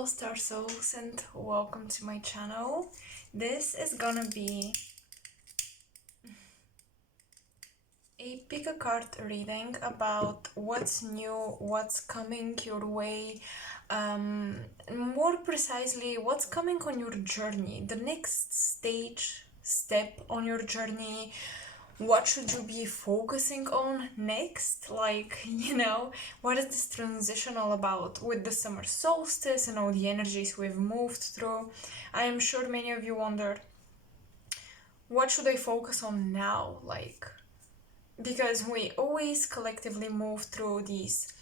Hello star souls and welcome to my channel. This is gonna be a pick a card reading about what's new, what's coming your way, more precisely what's coming on your journey, the next step on your journey. What should you be focusing on next? What is this transition all about with the summer solstice and all the energies we've moved through? I am sure many of you wonder, what should I focus on now? Because we always collectively move through these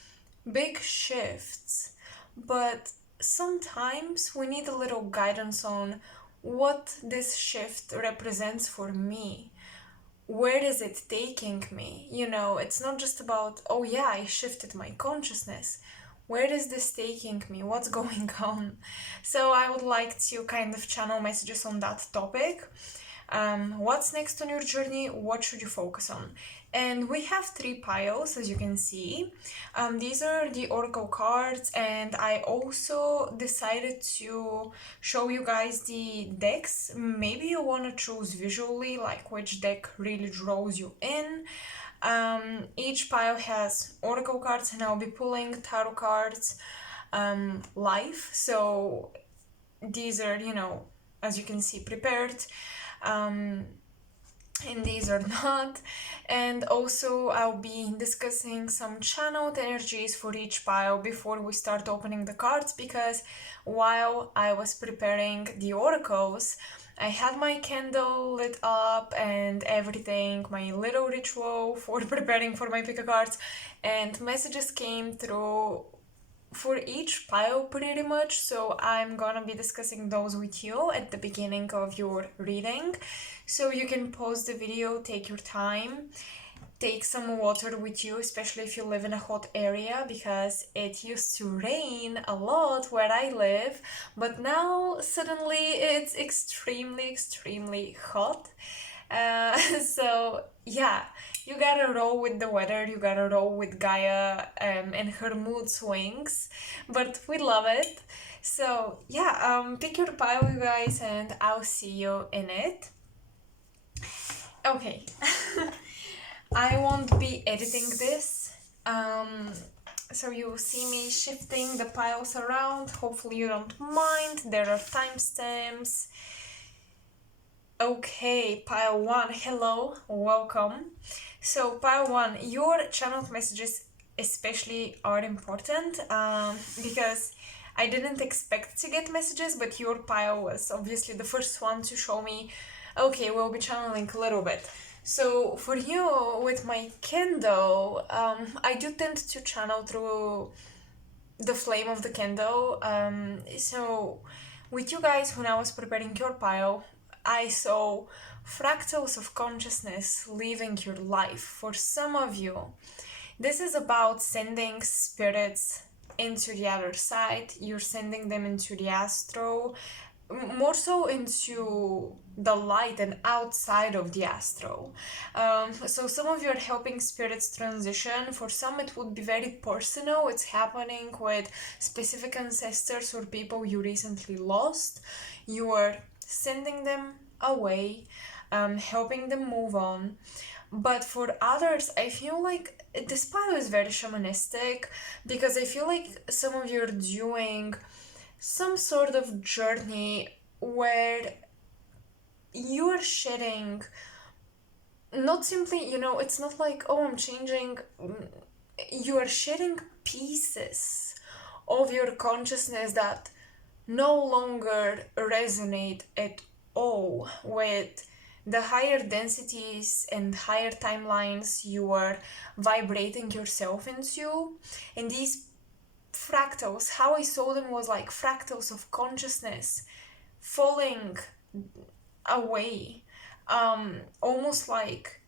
big shifts, but sometimes we need a little guidance on what this shift represents for me. Where is it taking me? It's not just about, oh yeah, I shifted my consciousness. Where is this taking me? What's going on? So I would like to kind of channel messages on that topic. What's next on your journey? What should you focus on? And we have 3 piles, as you can see. These are the oracle cards, and I also decided to show you guys the decks. Maybe you want to choose visually, like which deck really draws you in. Each pile has oracle cards, and I'll be pulling tarot cards live. So these are, as you can see, prepared. And these are not. And also I'll be discussing some channeled energies for each pile before we start opening the cards, because while I was preparing the oracles, I had my candle lit up and everything, my little ritual for preparing for my pick a cards, and messages came through for each pile pretty much, so I'm gonna be discussing those with you at the beginning of your reading. So you can pause the video, take your time, take some water with you, especially if you live in a hot area, because it used to rain a lot where I live, but now suddenly it's extremely hot. So yeah, you gotta roll with the weather, you gotta roll with Gaia and her mood swings, but we love it. So yeah, pick your pile, you guys, and I'll see you in it. Okay. I won't be editing this, so you will see me shifting the piles around. Hopefully you don't mind. There are timestamps. Okay, pile 1, hello, welcome. So pile 1, your channeled messages especially are important, because I didn't expect to get messages, but your pile was obviously the first one to show me, okay, we'll be channeling a little bit. So for you, with my candle, I do tend to channel through the flame of the candle. So with you guys, when I was preparing your pile, I saw fractals of consciousness leaving your life. For some of you, this is about sending spirits into the other side. You're sending them into the astro, more so into the light and outside of the astro. So some of you are helping spirits transition. For some it would be very personal. It's happening with specific ancestors or people you recently lost. You are sending them away, helping them move on. But for others, I feel like this pile is very shamanistic, because I feel like some of you are doing some sort of journey where you are shedding, not simply, it's not like, oh, I'm changing. You are shedding pieces of your consciousness that no longer resonate at all with the higher densities and higher timelines you are vibrating yourself into. And these fractals, how I saw them was like fractals of consciousness falling away, almost like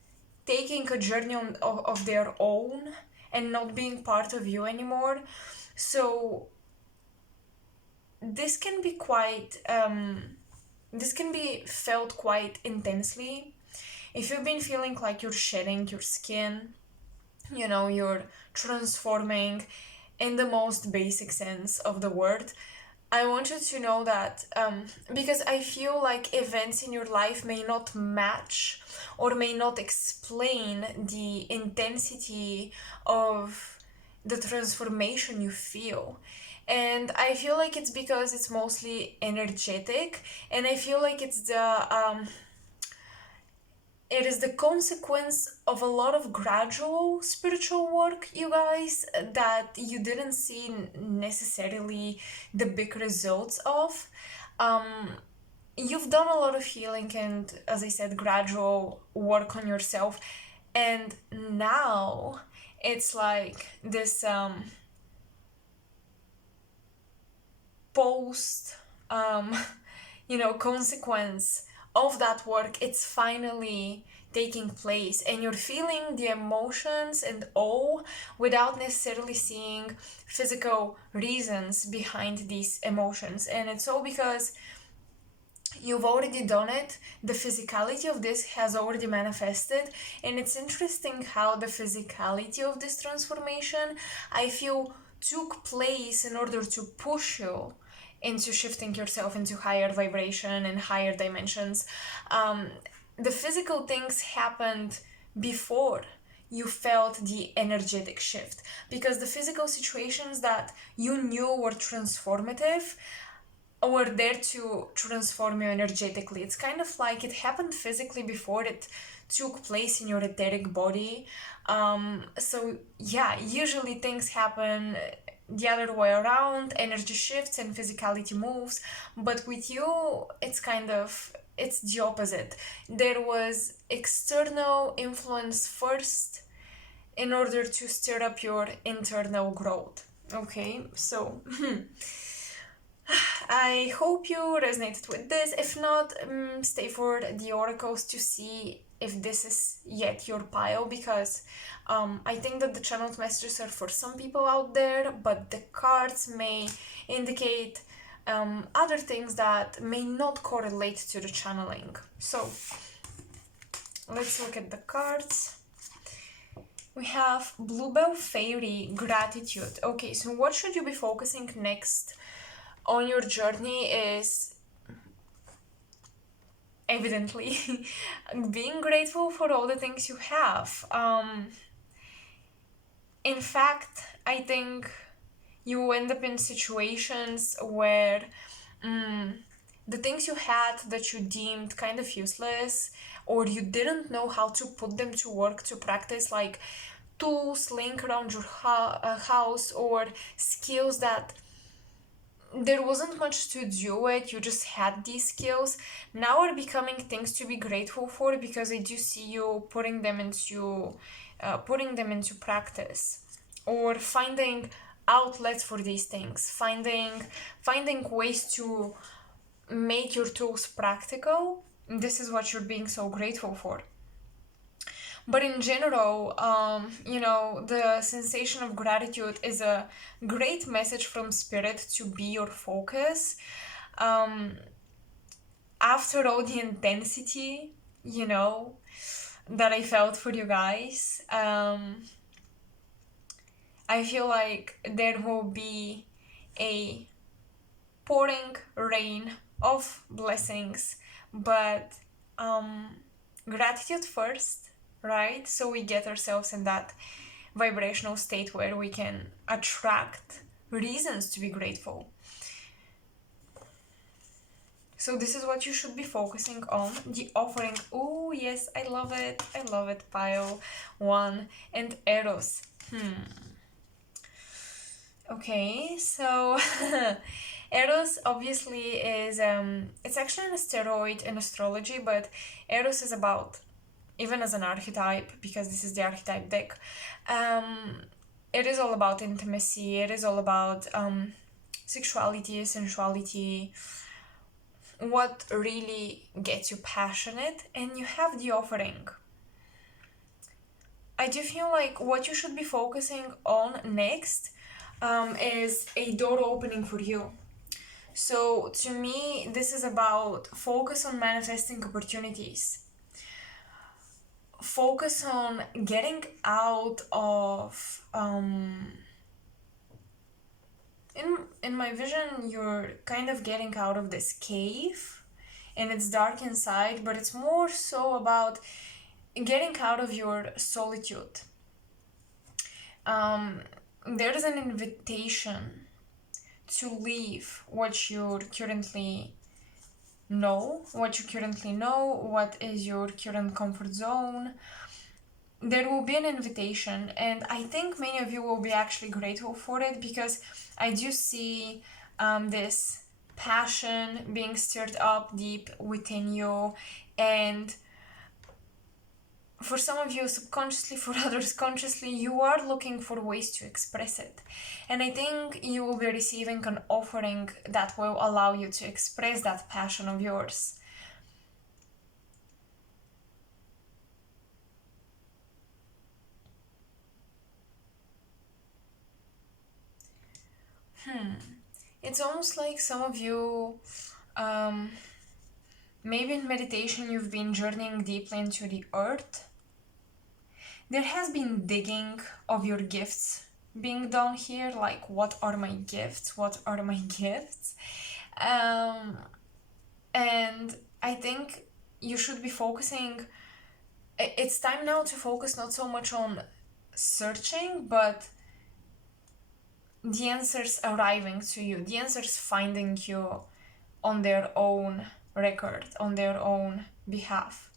taking a journey of their own and not being part of you anymore. So this can be felt quite intensely. If you've been feeling like you're shedding your skin, you're transforming in the most basic sense of the word, I want you to know that because I feel like events in your life may not match or may not explain the intensity of the transformation you feel. And I feel like it's because it's mostly energetic, and I feel like it is the consequence of a lot of gradual spiritual work, you guys, that you didn't see necessarily the big results of. Um, you've done a lot of healing and, as I said, gradual work on yourself, and now it's like this post um, consequence of that work. It's finally taking place, and you're feeling the emotions and awe without necessarily seeing physical reasons behind these emotions. And it's all because you've already done it. The physicality of this has already manifested, and it's interesting how the physicality of this transformation, I feel, took place in order to push you into shifting yourself into higher vibration and higher dimensions. The physical things happened before you felt the energetic shift, because the physical situations that you knew were transformative were there to transform you energetically. It's kind of like it happened physically before it took place in your etheric body. So yeah, usually things happen the other way around, energy shifts and physicality moves, but with you it's the opposite. There was external influence first in order to stir up your internal growth. Okay, so I hope you resonated with this. If not, stay for the oracles to see if this is yet your pile, because I think that the channeled messages are for some people out there, but the cards may indicate other things that may not correlate to the channeling. So let's look at the cards. We have Bluebell Fairy, Gratitude. Okay, so what should you be focusing next on your journey is evidently being grateful for all the things you have. In fact, I think you end up in situations where the things you had that you deemed kind of useless, or you didn't know how to put them to work to practice, like tools laying around your house, or skills that there wasn't much to do it, you just had these skills, now are becoming things to be grateful for, because I do see you putting them into practice, or finding outlets for these things, finding ways to make your tools practical. This is what you're being so grateful for. But in general, the sensation of gratitude is a great message from spirit to be your focus. After all the intensity, that I felt for you guys, I feel like there will be a pouring rain of blessings, but gratitude first, right? So we get ourselves in that vibrational state where we can attract reasons to be grateful. So this is what you should be focusing on. The offering. Oh yes, I love it. I love it. Pile 1 and Eros. Okay, so Eros obviously is it's actually an asteroid in astrology, but Eros is about, even as an archetype, because this is the archetype deck, it is all about intimacy. It is all about sexuality, sensuality, what really gets you passionate, and you have the offering. I do feel like what you should be focusing on next is a door opening for you. So to me, this is about focus on manifesting opportunities. Focus on getting out of in in my vision, you're kind of getting out of this cave and it's dark inside, but it's more so about getting out of your solitude. There is an invitation to leave what you currently know, what is your current comfort zone. There will be an invitation, and I think many of you will be actually grateful for it, because I do see this passion being stirred up deep within you, and for some of you subconsciously, for others consciously, you are looking for ways to express it. And I think you will be receiving an offering that will allow you to express that passion of yours. It's almost like some of you, maybe in meditation, you've been journeying deeply into the earth. There has been digging of your gifts being done here, like, what are my gifts? What are my gifts? And I think you should be focusing, it's time now to focus not so much on searching, but the answers arriving to you, the answers finding you on their own record, on their own behalf.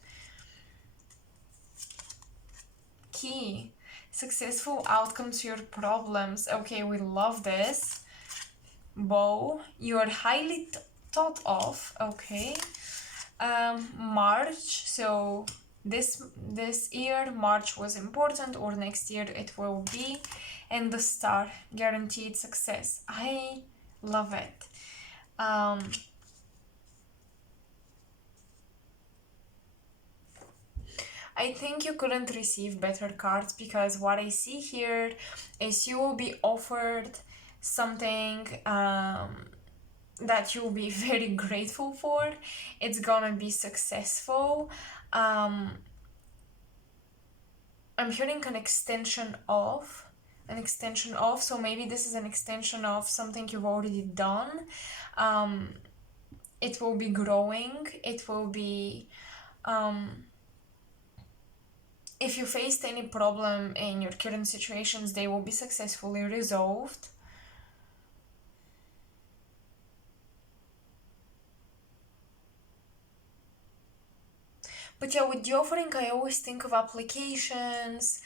Key, successful outcomes to your problems. Okay, we love this. Bow, you are highly thought of. Okay. March, so this year March was important, or next year it will be. And the star, guaranteed success. I love it. I think you couldn't receive better cards, because what I see here is you will be offered something that you'll be very grateful for. It's gonna be successful. I'm hearing an extension of, so maybe this is an extension of something you've already done. It will be growing. It will be, if you faced any problem in your current situations, they will be successfully resolved. But yeah, with the offering, I always think of applications,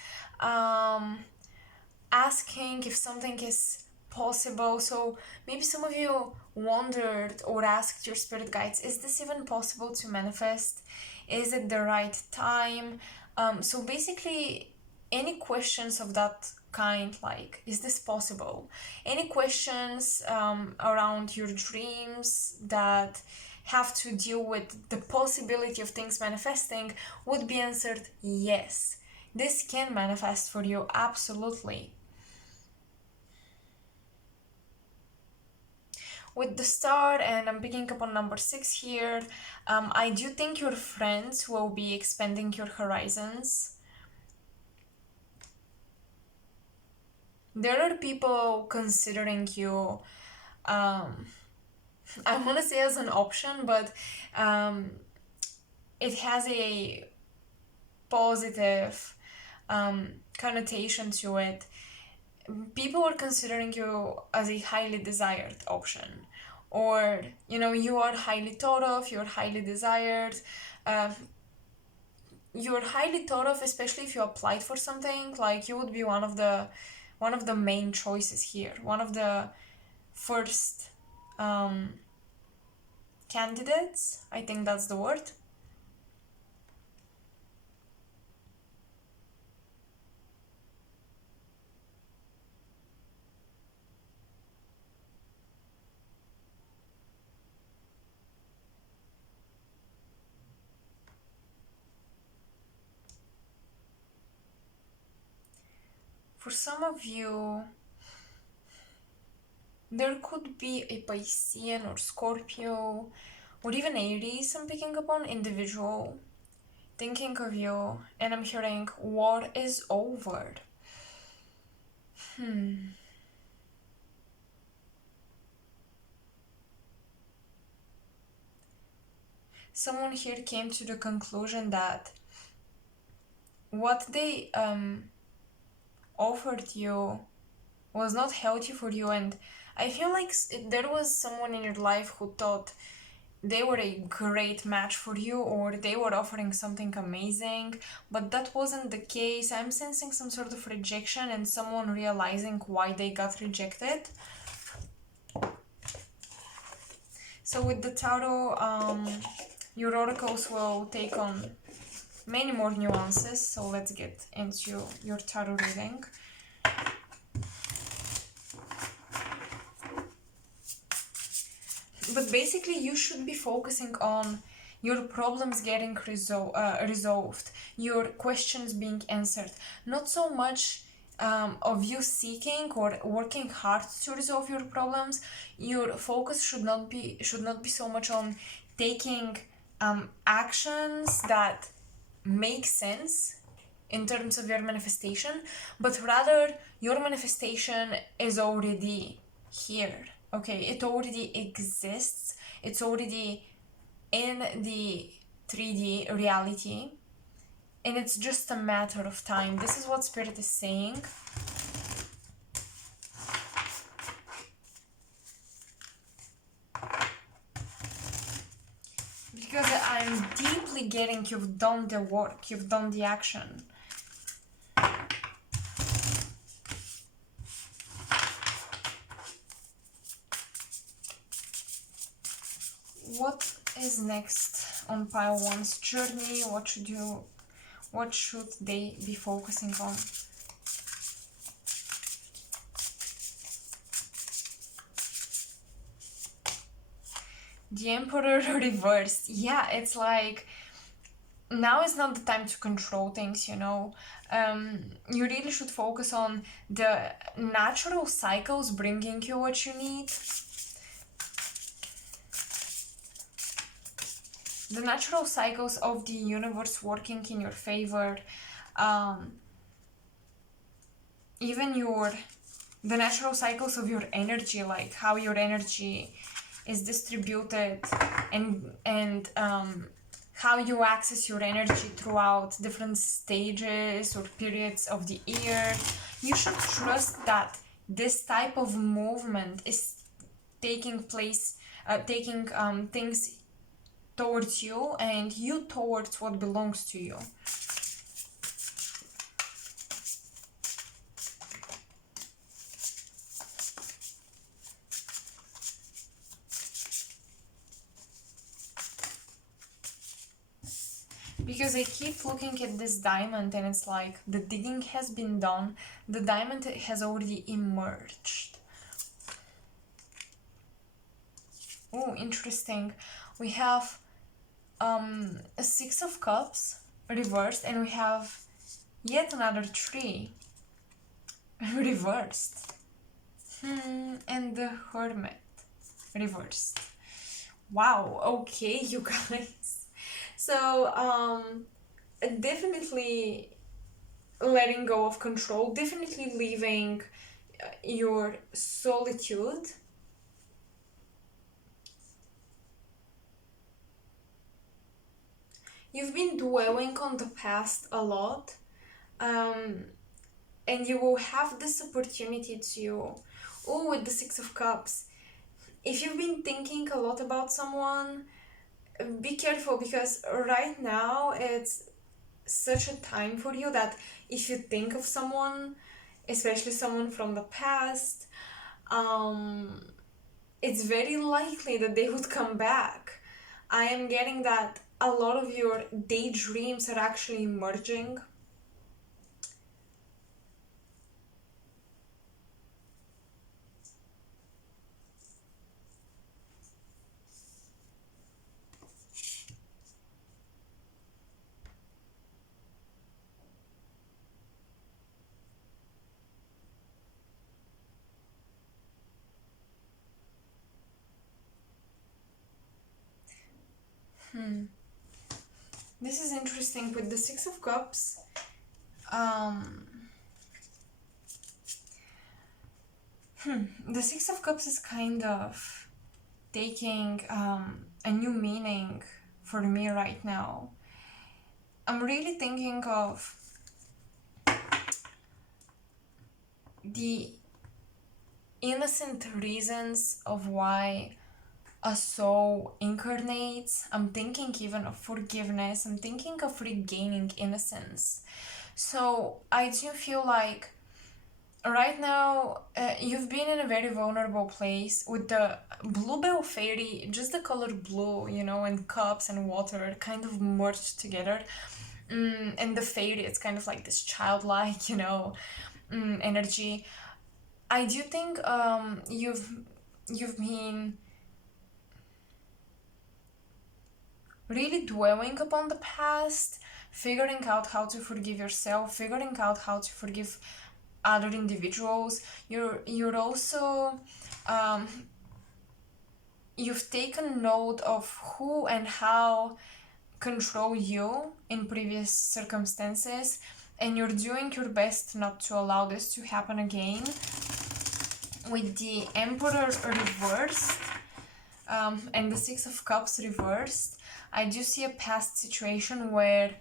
asking if something is possible. So maybe some of you wondered or asked your spirit guides, is this even possible to manifest? Is it the right time? So basically, any questions of that kind, like, is this possible? Any questions around your dreams that have to deal with the possibility of things manifesting would be answered yes. This can manifest for you, absolutely. With the star, and I'm picking up on number 6 here, I do think your friends will be expanding your horizons. There are people considering you, I want to say as an option, but it has a positive connotation to it. People are considering you as a highly desired option, or you are highly thought of, you're highly desired, you're highly thought of, especially if you applied for something. Like, you would be one of the main choices here, one of the first candidates, I think that's the word. For some of you, there could be a Piscean or Scorpio or even Aries, I'm picking up on, individual thinking of you, and I'm hearing war is over. someone here came to the conclusion that what they offered you was not healthy for you, and I feel like there was someone in your life who thought they were a great match for you, or they were offering something amazing, but that wasn't the case. I'm sensing some sort of rejection and someone realizing why they got rejected. So with the tarot, your oracles will take on many more nuances, so let's get into your tarot reading. But basically, you should be focusing on your problems getting resolved, your questions being answered, not so much of you seeking or working hard to resolve your problems. Your focus should not be so much on taking actions that make sense in terms of your manifestation, but rather your manifestation is already here. Okay, it already exists. It's already in the 3D reality, and it's just a matter of time. This is what Spirit is saying. Because I'm deeply getting you've done the work, you've done the action. What is next on pile one's journey? What should they be focusing on? The Emperor reversed. Yeah, it's like now is not the time to control things, you know. You really should focus on the natural cycles bringing you what you need. The natural cycles of the universe working in your favor. Even the natural cycles of your energy, like how your energy is distributed, and how you access your energy throughout different stages or periods of the year. You should trust that this type of movement is taking place, taking things towards you, and you towards what belongs to you. Because I keep looking at this diamond and it's like the digging has been done, the diamond has already emerged. Oh, interesting. We have a Six of Cups reversed, and we have yet another tree reversed. And the Hermit reversed. Wow, okay, you guys. So, definitely letting go of control, definitely leaving your solitude. You've been dwelling on the past a lot, and you will have this opportunity to, oh, with the Six of Cups, if you've been thinking a lot about someone, be careful, because right now it's such a time for you that if you think of someone, especially someone from the past, it's very likely that they would come back. I am getting that a lot of your daydreams are actually merging. This is interesting with the Six of Cups. The Six of Cups is kind of taking a new meaning for me right now. I'm really thinking of the innocent reasons of why a soul incarnates. I'm thinking even of forgiveness. I'm thinking of regaining innocence. So I do feel like right now you've been in a very vulnerable place with the bluebell fairy, just the color blue, you know, and cups and water kind of merged together. And the fairy, it's kind of like this childlike, you know, energy. I do think you've been really dwelling upon the past, figuring out how to forgive yourself, figuring out how to forgive other individuals. You're also you've taken note of who and how control you in previous circumstances, and you're doing your best not to allow this to happen again. With the Emperor reversed and the Six of Cups reversed, I do see a past situation where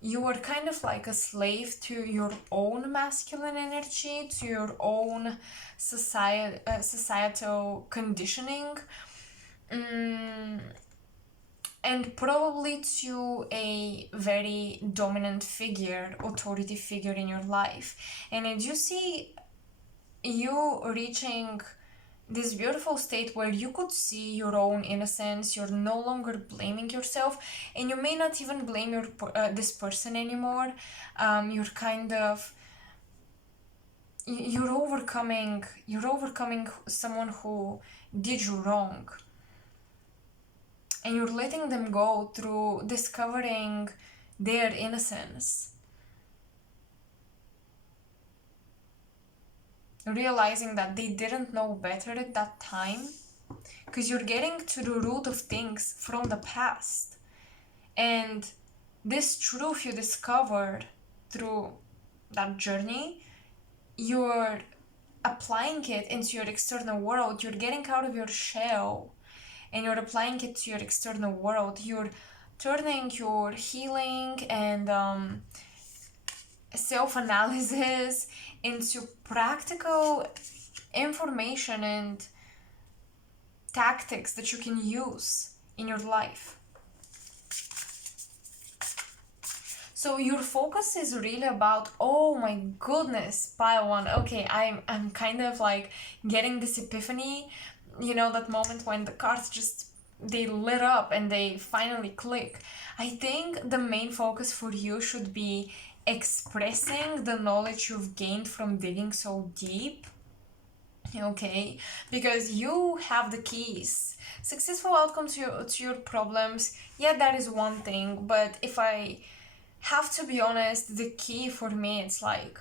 you were kind of like a slave to your own masculine energy, to your own societal conditioning, and probably to a very dominant figure, authority figure in your life. And I do see you reaching this beautiful state where you could see your own innocence. You're no longer blaming yourself, and you may not even blame this person anymore. You're kind of you're overcoming someone who did you wrong, and you're letting them go through discovering their innocence, realizing that they didn't know better at that time, because you're getting to the root of things from the past. And this truth you discovered through that journey, you're applying it into your external world. You're getting out of your shell and you're applying it to your external world. You're turning your healing and self-analysis into practical information and tactics that you can use in your life. So your focus is really about, oh my goodness, pile one. Okay, I'm kind of like getting this epiphany, you know, that moment when the cards just they lit up and they finally click. I think the main focus for you should be expressing the knowledge you've gained from digging so deep. Okay, because you have the keys. Successful outcome to your problems, yeah, that is one thing, but if I have to be honest, the key for me, it's like,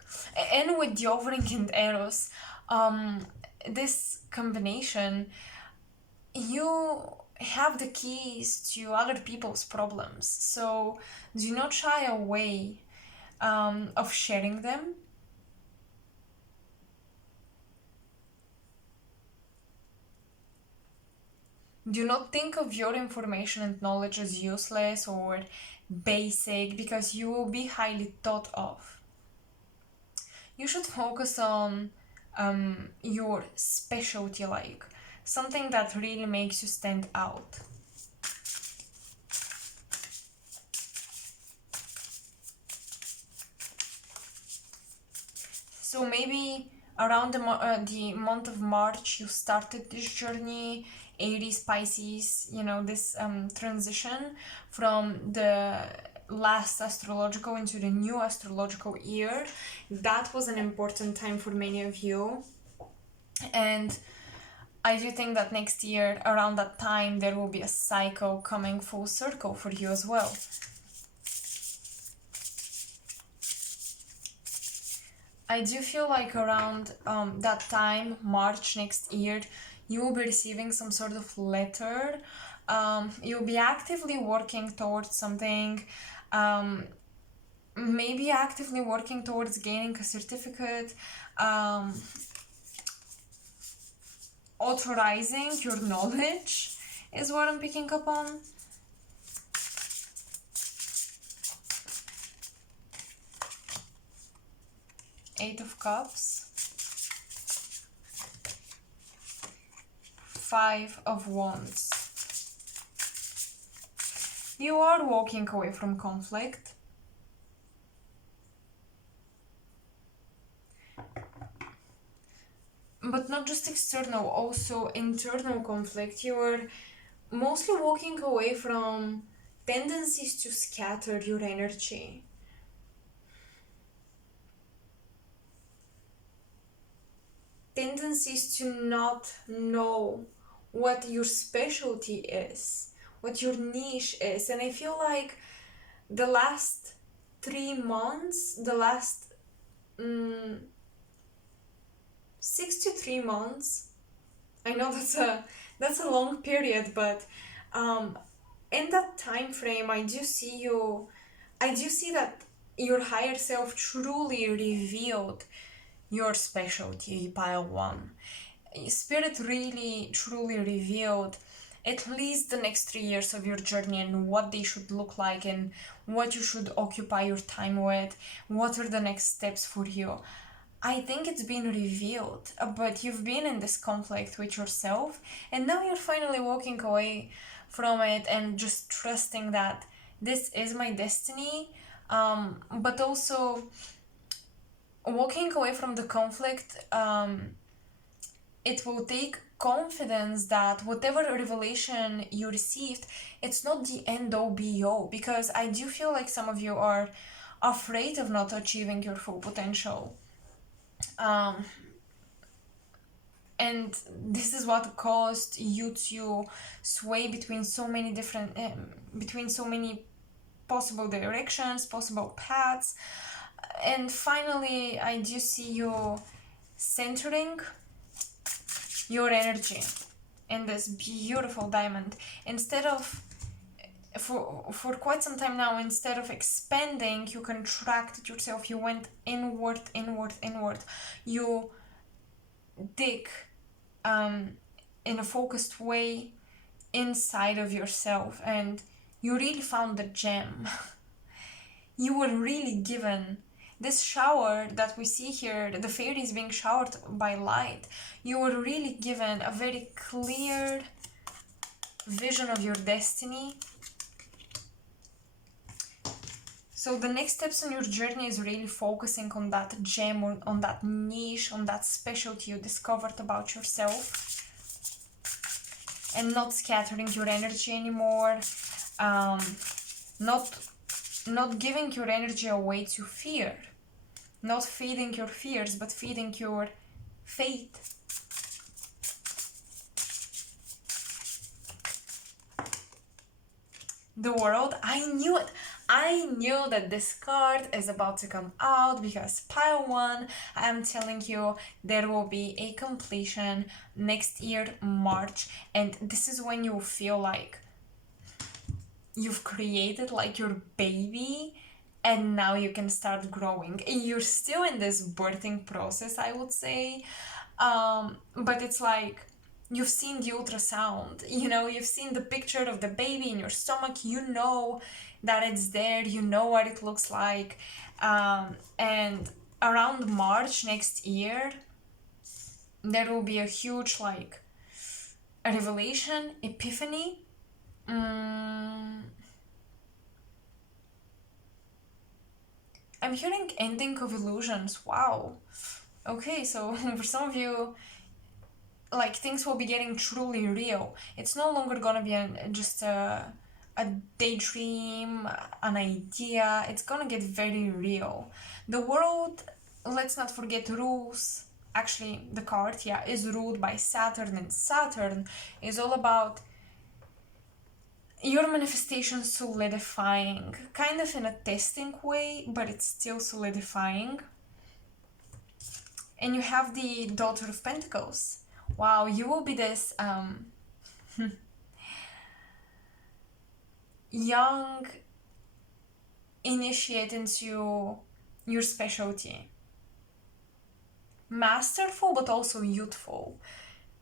and with the offering and Eros, this combination, you have the keys to other people's problems, so do not shy away of sharing them. Do not think of your information and knowledge as useless or basic, because you will be highly thought of. You should focus on your specialty, like something that really makes you stand out. So maybe around the month of March, you started this journey, Aries, Pisces, you know, this transition from the last astrological into the new astrological year. That was an important time for many of you. And I do think that next year, around that time, there will be a cycle coming full circle for you as well. I do feel like around that time, March next year, you will be receiving some sort of letter. You'll be actively working towards something, maybe actively working towards gaining a certificate, authorizing your knowledge is what I'm picking up on. Eight of Cups, Five of Wands. You are walking away from conflict. But not just external, also internal conflict. You are mostly walking away from tendencies to scatter your energy. Tendencies to not know what your specialty is, what your niche is. And I feel like the last 3 months, the last 6 to 3 months, I know that's a long period, but in that time frame, I do see that your higher self truly revealed your specialty, pile 1. Spirit really truly revealed at least the next 3 years of your journey and what they should look like and what you should occupy your time with, what are the next steps for you. I think it's been revealed, but you've been in this conflict with yourself, and now you're finally walking away from it and just trusting that this is my destiny, but also walking away from the conflict. It will take confidence that whatever revelation you received, it's not the end all be all, because I do feel like some of you are afraid of not achieving your full potential. And this is what caused you to sway between so many different, between so many possible directions, possible paths. And finally, I do see you centering your energy in this beautiful diamond. Instead of, for quite some time now, instead of expanding, you contracted yourself. You went inward. You dig in a focused way inside of yourself, and you really found the gem. You were really given this shower that we see here, the fairies being showered by light. You were really given a very clear vision of your destiny. So the next steps on your journey is really focusing on that gem, on that niche, on that specialty you discovered about yourself, and not scattering your energy anymore, not giving your energy away to fear, not feeding your fears, but feeding your faith. The World, I knew it. I knew that this card is about to come out because pile 1, I'm telling you, there will be a completion next year, March, and this is when you feel like you've created like your baby and now you can start growing. You're still in this birthing process, I would say, but it's like you've seen the ultrasound, you've seen the picture of the baby in your stomach, you know that it's there, you know what it looks like, and around March next year there will be a huge a revelation, epiphany. I'm hearing ending of illusions. Wow. Okay, so for some of you, things will be getting truly real. It's no longer gonna be just a daydream, an idea. It's gonna get very real. The World, let's not forget, rules. Actually, the card, is ruled by Saturn, and Saturn is all about your manifestation solidifying, kind of in a testing way, but it's still solidifying. And you have the Daughter of Pentacles. Wow, you will be this young initiate into your specialty. Masterful, but also youthful.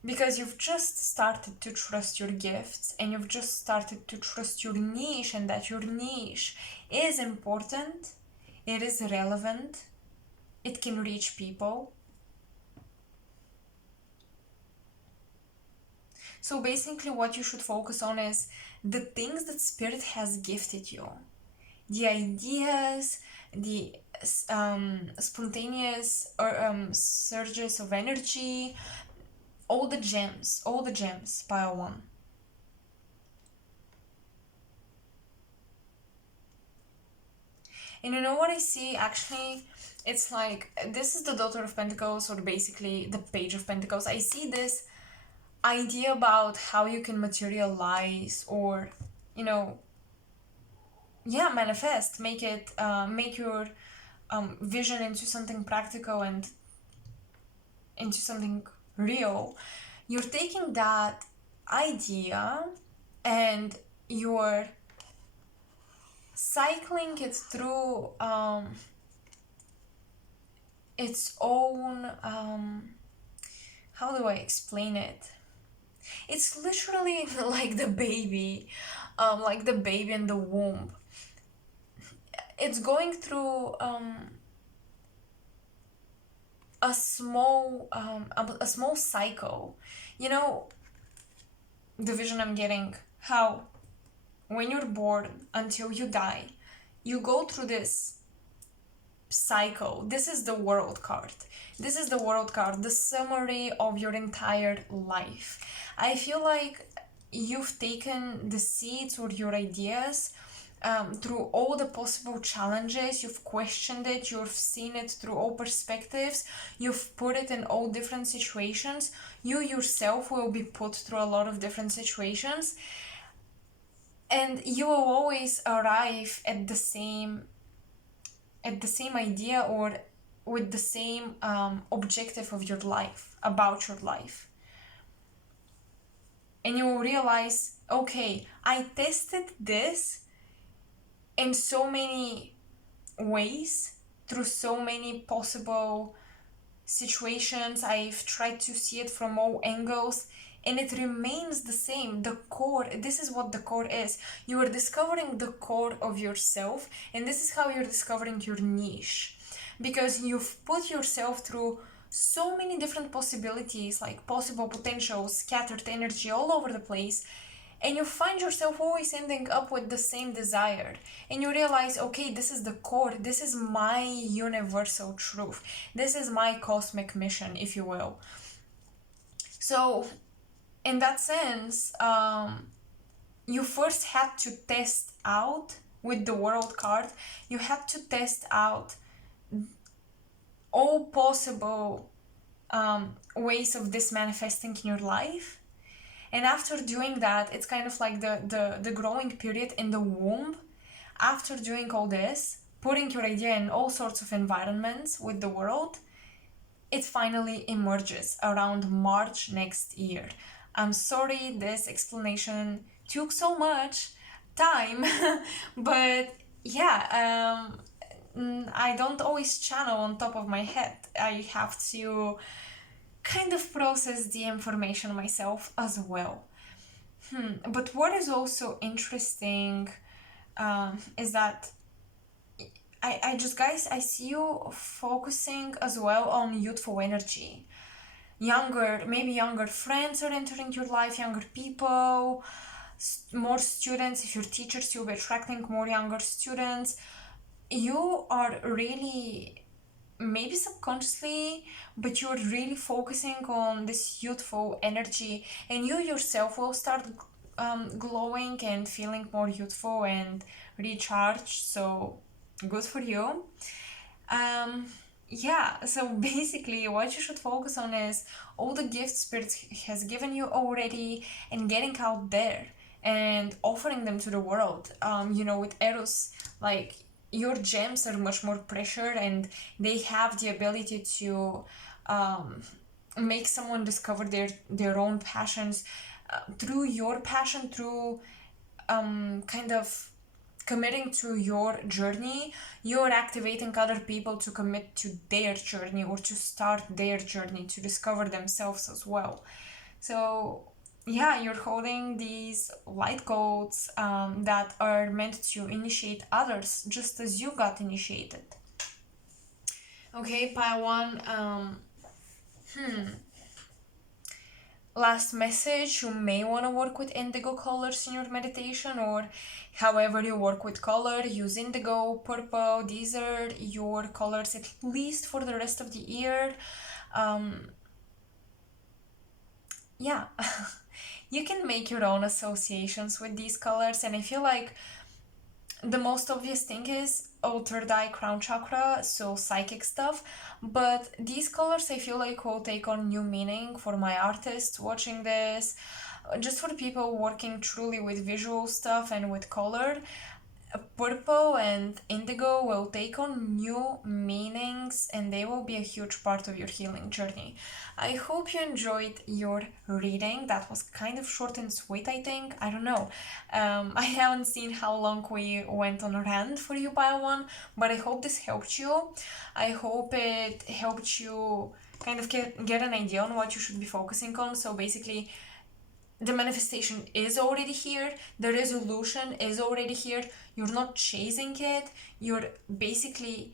Because you've just started to trust your gifts and you've just started to trust your niche, and that your niche is important, it is relevant, it can reach people. So basically what you should focus on is the things that Spirit has gifted you. The ideas, the spontaneous or surges of energy, all the gems, pile one. And you know what I see? Actually, it's like, this is the Daughter of Pentacles, or basically the Page of Pentacles. I see this idea about how you can materialize, or, you know, yeah, manifest, make it, make your vision into something practical and into something real. You're taking that idea and you're cycling it through its own, how do I explain it? It's literally like the baby, like the baby in the womb. It's going through a small cycle. You know, the vision I'm getting, how when you're born until you die, you go through this cycle. This is the world card. This is the world card, the summary of your entire life. I feel like you've taken the seeds or your ideas through all the possible challenges. You've questioned it, you've seen it through all perspectives, you've put it in all different situations. You yourself will be put through a lot of different situations, and you will always arrive at the same idea, or with the same objective of your life, about your life. And you will realize, okay, I tested this in so many ways, through so many possible situations. I've tried to see it from all angles, and it remains the same. The core, this is what the core is. You are discovering the core of yourself, and this is how you're discovering your niche, because you've put yourself through so many different possibilities, like possible potentials, scattered energy all over the place, and you find yourself always ending up with the same desire, and you realize, okay, this is the core, this is my universal truth, this is my cosmic mission, if you will. So in that sense, you first had to test out with the world card, you had to test out all possible ways of this manifesting in your life. And after doing that, it's kind of like the growing period in the womb. After doing all this, putting your idea in all sorts of environments with the world, it finally emerges around March next year. I'm sorry this explanation took so much time, but yeah, I don't always channel on top of my head. I have to kind of process the information myself as well. But what is also interesting is that I just, guys, I see you focusing as well on youthful energy. Maybe younger friends are entering your life, younger people, more students. If you're teachers, you'll be attracting more younger students. You are really, maybe subconsciously, but you're really focusing on this youthful energy, and you yourself will start glowing and feeling more youthful and recharged. So good for you. Yeah, so basically what you should focus on is all the gifts Spirit has given you already, and getting out there and offering them to the world. With Eros, like, your gems are much more pressured, and they have the ability to make someone discover their own passions through your passion, through kind of committing to your journey. You're activating other people to commit to their journey, or to start their journey, to discover themselves as well. So yeah, you're holding these light codes that are meant to initiate others, just as you got initiated. Okay, pile one. Last message, you may want to work with indigo colors in your meditation, or however you work with color, use indigo, purple. These are your colors at least for the rest of the year. Yeah. You can make your own associations with these colors, and I feel like the most obvious thing is third eye, crown chakra, so psychic stuff. But these colors I feel like will take on new meaning for my artists watching this, just for people working truly with visual stuff and with color. Purple and indigo will take on new meanings and they will be a huge part of your healing journey. I hope you enjoyed your reading. That was kind of short and sweet, I think. I don't know. I haven't seen how long we went on a rant for you, Pile One, but I hope this helped you. I hope it helped you kind of get an idea on what you should be focusing on. So basically, the manifestation is already here, the resolution is already here, you're not chasing it, you're basically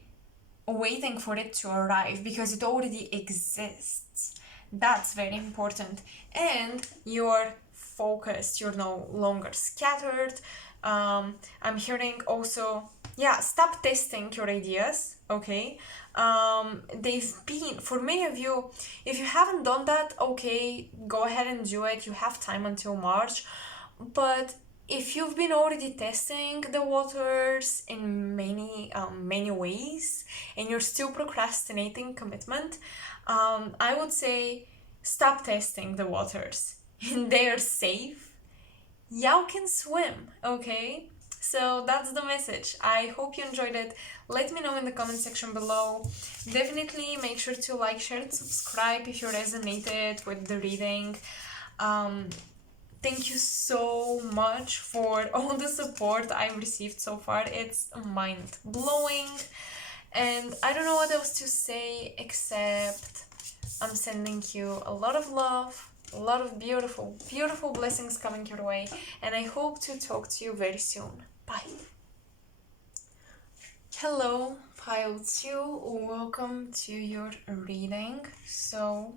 waiting for it to arrive because it already exists. That's very important. And you're focused, you're no longer scattered. I'm hearing also, yeah, stop testing your ideas, okay? They've been, for many of you, if you haven't done that, okay, go ahead and do it. You have time until March. But if you've been already testing the waters in many ways and you're still procrastinating commitment, I would say stop testing the waters. They're safe. Y'all can swim, okay? So that's the message. I hope you enjoyed it. Let me know in the comment section below. Definitely make sure to like, share, and subscribe if you resonated with the reading. Thank you so much for all the support I've received so far. It's mind-blowing. And I don't know what else to say except I'm sending you a lot of love, a lot of beautiful, beautiful blessings coming your way. And I hope to talk to you very soon. Bye. Hello, Pile 2. Welcome to your reading. So,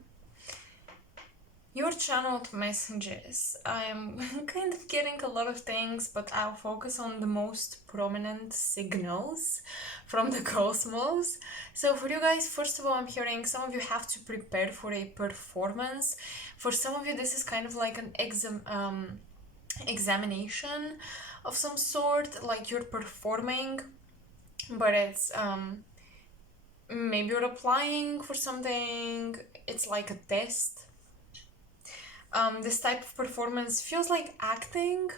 your channeled messages. I'm kind of getting a lot of things, but I'll focus on the most prominent signals from the cosmos. So for you guys, first of all, I'm hearing some of you have to prepare for a performance. For some of you, this is kind of like an examination of some sort, like you're performing, but it's maybe you're applying for something. It's like a test. This type of performance feels like acting.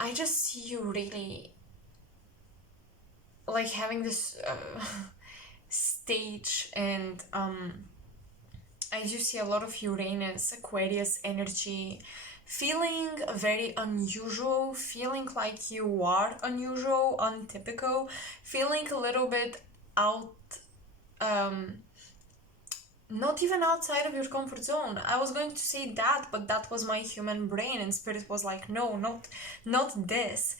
I just see you really like having this stage, and I do see a lot of Uranus, Aquarius energy, feeling very unusual, feeling like you are unusual, untypical, feeling a little bit out, not even outside of your comfort zone. I was going to say that, but that was my human brain, and spirit was like, no, not this.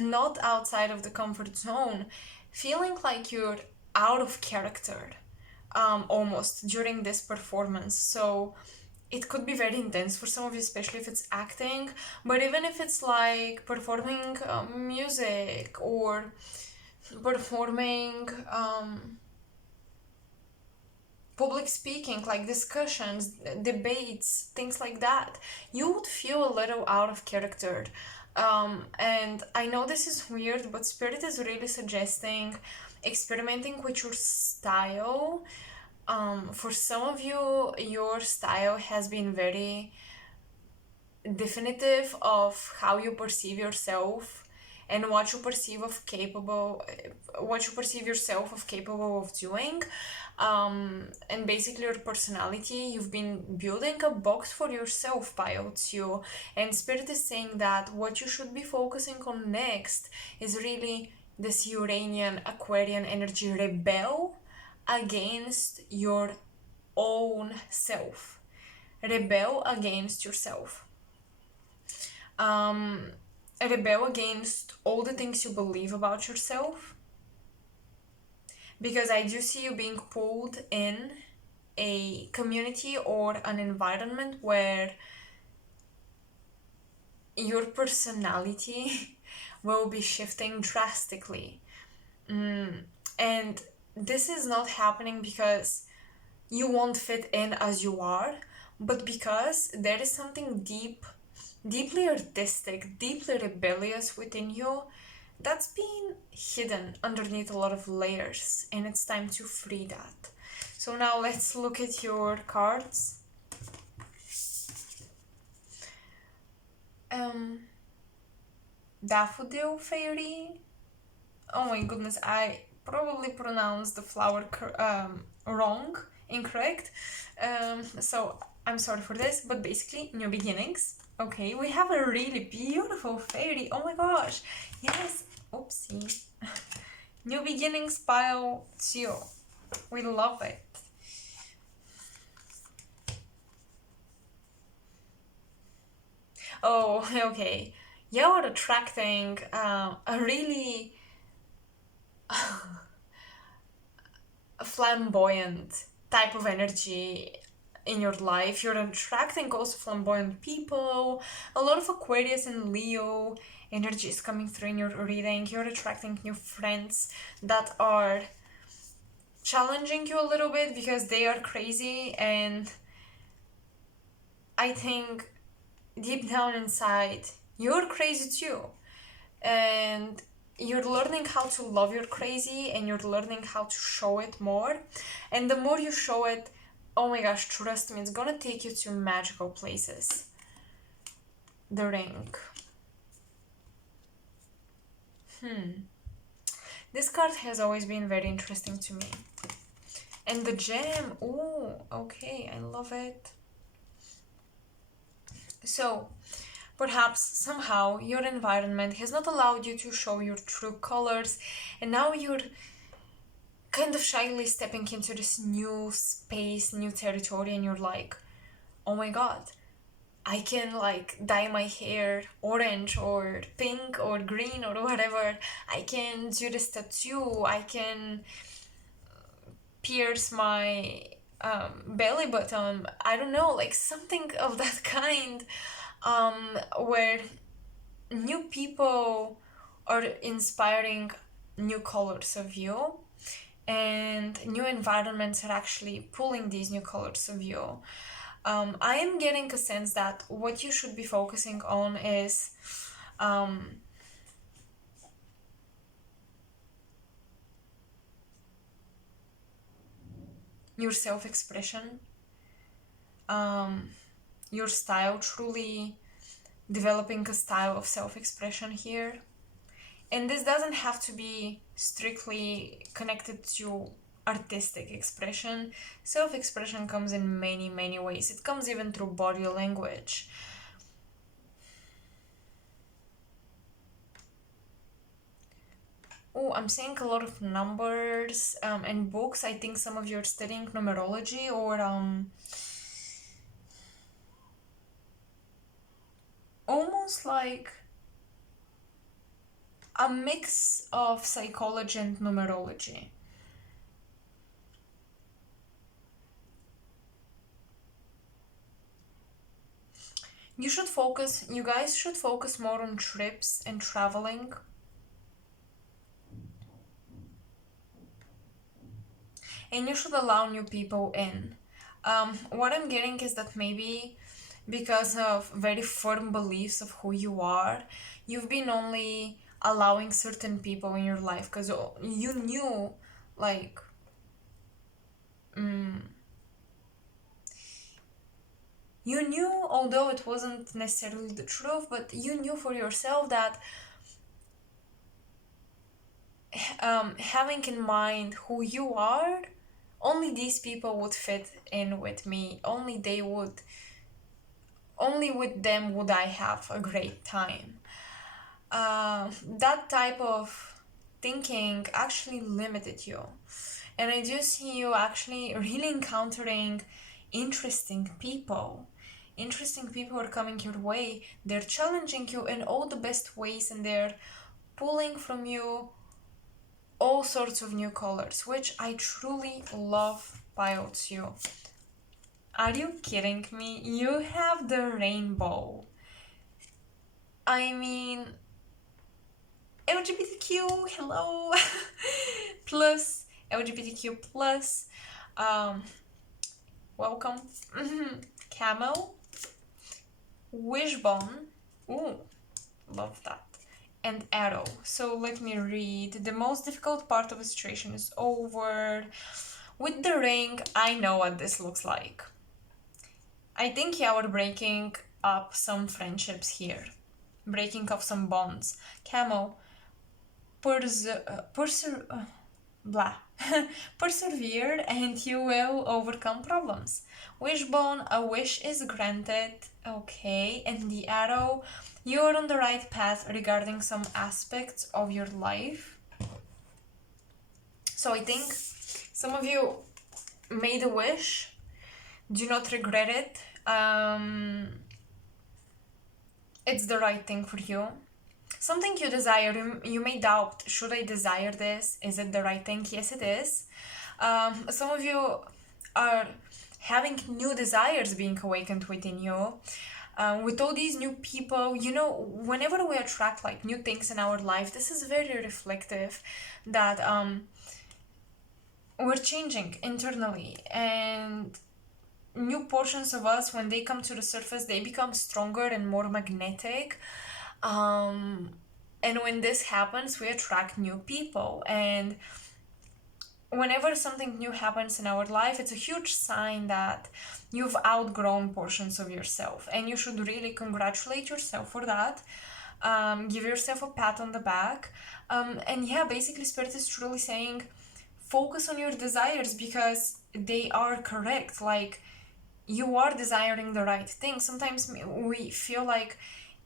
Not outside of the comfort zone. Feeling like you're out of character, almost, during this performance. So it could be very intense for some of you, especially if it's acting, but even if it's like performing music or performing public speaking, like discussions, debates, things like that, you would feel a little out of character. And I know this is weird, but Spirit is really suggesting experimenting with your style. For some of you, your style has been very definitive of how you perceive yourself and what you perceive yourself of capable of doing. And basically your personality, you've been building a box for yourself, Pile 2, and Spirit is saying that what you should be focusing on next is really this Uranian Aquarian energy, rebel against your own self, rebel against yourself, rebel against all the things you believe about yourself, because I do see you being pulled in a community or an environment where your personality will be shifting drastically. And this is not happening because you won't fit in as you are, but because there is something deeply artistic, deeply rebellious within you that's been hidden underneath a lot of layers, and it's time to free that. So now let's look at your cards. Daffodil Fairy. Oh my goodness, I probably pronounced the flower wrong, incorrect. So I'm sorry for this, but basically, new beginnings. Okay, we have a really beautiful fairy. Oh my gosh, yes. Oopsie. New beginnings pile 2. We love it. Oh, okay. You're attracting a really flamboyant type of energy in your life. You're attracting also flamboyant people, a lot of Aquarius and Leo energy is coming through in your reading. You're attracting new friends that are challenging you a little bit because they are crazy, and I think deep down inside you're crazy too, and you're learning how to love your crazy, and you're learning how to show it more. And the more you show it, oh my gosh, trust me, it's gonna take you to magical places. The ring. This card has always been very interesting to me. And the gem. Oh, okay, I love it. So, perhaps somehow your environment has not allowed you to show your true colors, and now you're kind of shyly stepping into this new space, new territory, and you're like, oh my god, I can like dye my hair orange or pink or green or whatever. I can do this tattoo. I can pierce my belly button. I don't know, like something of that kind, where new people are inspiring new colors of you, and new environments are actually pulling these new colors of you. I am getting a sense that what you should be focusing on is your self-expression, your style, truly developing a style of self-expression here. And this doesn't have to be strictly connected to artistic expression. Self-expression comes in many, many ways. It comes even through body language. Oh, I'm seeing a lot of numbers and books. I think some of you are studying numerology, or almost like a mix of psychology and numerology. You guys should focus more on trips and traveling. And you should allow new people in. What I'm getting is that maybe because of very firm beliefs of who you are, you've been only allowing certain people in your life because you knew, like, you knew, although it wasn't necessarily the truth, but you knew for yourself that having in mind who you are, only these people would fit in with me. Only with them would I have a great time. That type of thinking actually limited you. And I do see you actually really encountering interesting people. Interesting people are coming your way. They're challenging you in all the best ways, and they're pulling from you all sorts of new colors, which I truly love Pile 2. Are you kidding me? You have the rainbow. I mean, LGBTQ, hello. Plus, LGBTQ plus, um, welcome. Camel, wishbone, ooh, love that, and arrow. So let me read. The most difficult part of the situation is over. With the ring, I know what this looks like. I think, yeah, we're breaking up some friendships here. Breaking up some bonds. Camel, blah. Persevere and you will overcome problems. Wishbone, a wish is granted. Okay. And the arrow, you're on the right path regarding some aspects of your life. So I think some of you made a wish. Do not regret it. It's the right thing for you. Something you desire, you may doubt, should I desire this? Is it the right thing? Yes, it is. Some of you are having new desires being awakened within you. With all these new people, you know, whenever we attract like new things in our life, this is very reflective that we're changing internally, and new portions of us, when they come to the surface, they become stronger and more magnetic. And when this happens, we attract new people. And whenever something new happens in our life, it's a huge sign that you've outgrown portions of yourself. And you should really congratulate yourself for that. Give yourself a pat on the back. And yeah, basically, Spirit is truly saying, focus on your desires because they are correct. Like, you are desiring the right thing. Sometimes we feel like,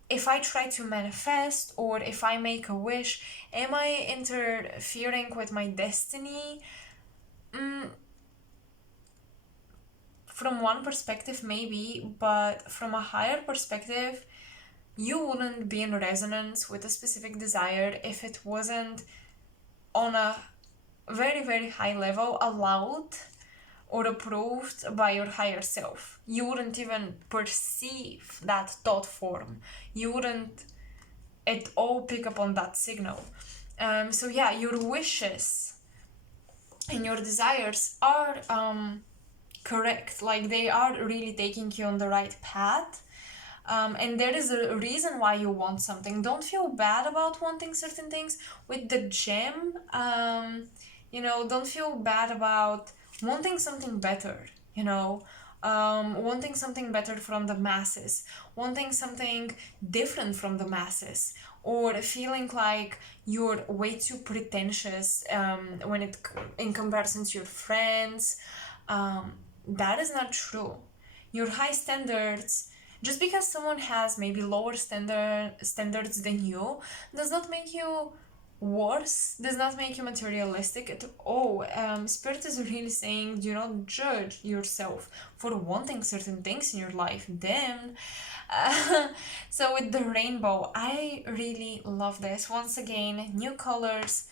if I try to manifest or if I make a wish, am I interfering with my destiny? From one perspective, maybe, but from a higher perspective, you wouldn't be in resonance with a specific desire if it wasn't on a very, very high level allowed or approved by your higher self. You wouldn't even perceive that thought form. You wouldn't at all pick up on that signal. So yeah, your wishes and your desires are correct. Like, they are really taking you on the right path. And there is a reason why you want something. Don't feel bad about wanting certain things. With the gem, don't feel bad about wanting something better, wanting something better from the masses, wanting something different from the masses, or feeling like you're way too pretentious in comparison to your friends. That is not true. Your high standards, just because someone has maybe lower standards than you, does not make you worse, does not make you materialistic at all. Spirit is really saying, do not judge yourself for wanting certain things in your life. Then, so with the rainbow, I really love this. Once again, new colors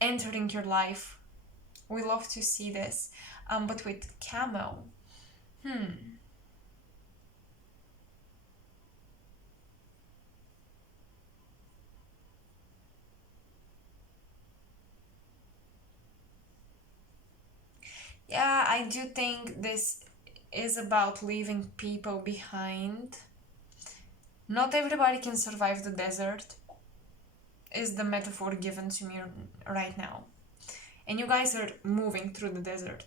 entering your life. We love to see this. But with camel, yeah, I do think this is about leaving people behind. Not everybody can survive the desert, is the metaphor given to me right now. And you guys are moving through the desert.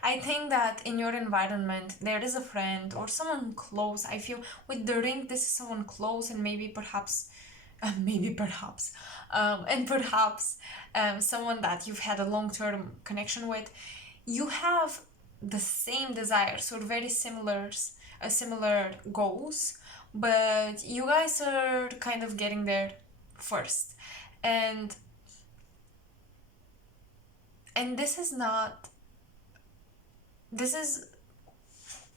I think that in your environment, there is a friend or someone close. I feel with the ring, this is someone close, and maybe perhaps, someone that you've had a long-term connection with. You have the same desires or very similar goals, but you guys are kind of getting there first. And this is not this is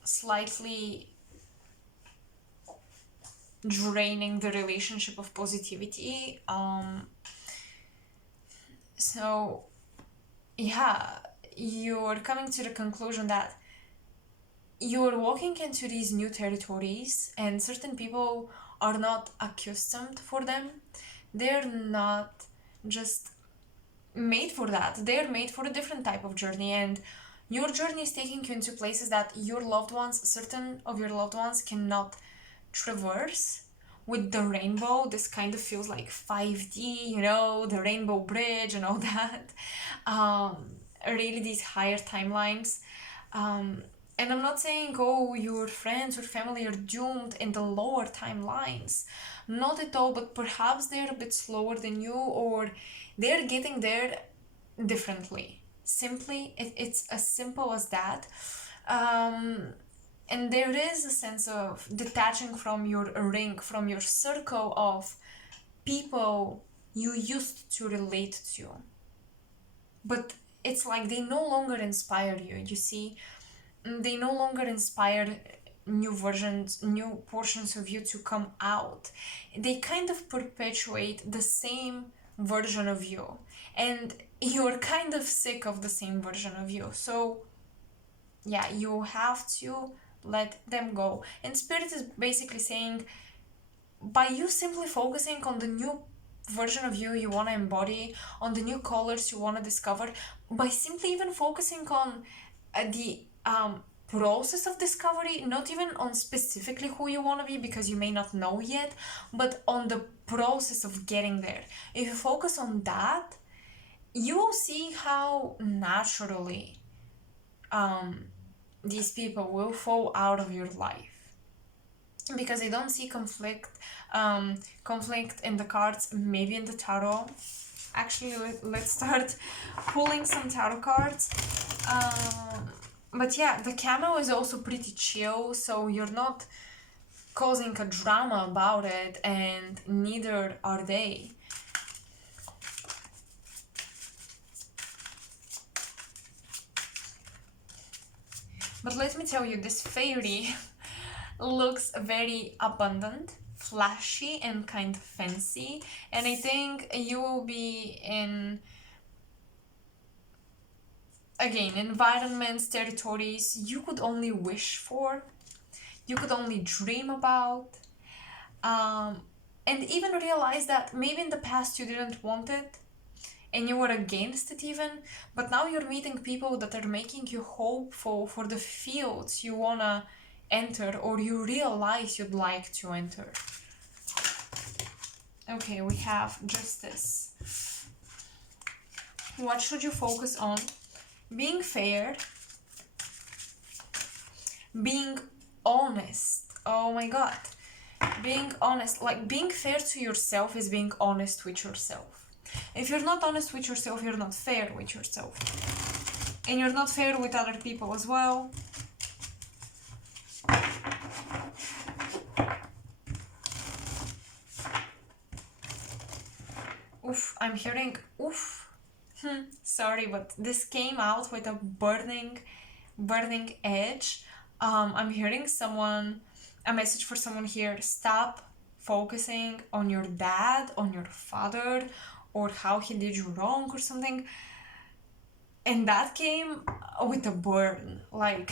slightly draining the relationship of positivity. So yeah, you're coming to the conclusion that you're walking into these new territories and certain people are not accustomed for them. They're not just made for that. They're made for a different type of journey, and your journey is taking you into places that your loved ones, certain of your loved ones, cannot traverse. With the rainbow, this kind of feels like 5D, you know, the rainbow bridge and all that. um Really, these higher timelines. And I'm not saying, oh, your friends or family are doomed in the lower timelines. Not at all, but perhaps they're a bit slower than you, or they're getting there differently. Simply, it's as simple as that. Um, and there is a sense of detaching from your ring, from your circle of people you used to relate to. But it's like they no longer inspire you, you see? They no longer inspire new versions, new portions of you to come out. They kind of perpetuate the same version of you, and you're kind of sick of the same version of you. So yeah, you have to let them go. And Spirit is basically saying, by you simply focusing on the new version of you want to embody, on the new colors you want to discover, by simply even focusing on the process of discovery, not even on specifically who you want to be because you may not know yet, but on the process of getting there. If you focus on that, you will see how naturally these people will fall out of your life, because I don't see conflict in the cards, maybe in the tarot. Actually, let's start pulling some tarot cards. But yeah, the camel is also pretty chill, so you're not causing a drama about it, and neither are they. But let me tell you, this fairy looks very abundant, flashy, and kind of fancy, and I think you will be in, again, environments, territories you could only wish for, you could only dream about, and even realize that maybe in the past you didn't want it and you were against it even, but now you're meeting people that are making you hopeful for the fields you wanna enter, or you realize you'd like to enter. Okay, we have justice. What should you focus on? Being fair, being honest. Oh my god. Being honest, like being fair to yourself is being honest with yourself. If you're not honest with yourself, you're not fair with yourself. And you're not fair with other people as well. Oof, I'm hearing oof. Sorry, but this came out with a burning edge. I'm hearing a message for someone here. Stop focusing on your dad, on your father, or how he did you wrong or something. And that came with a burn. Like,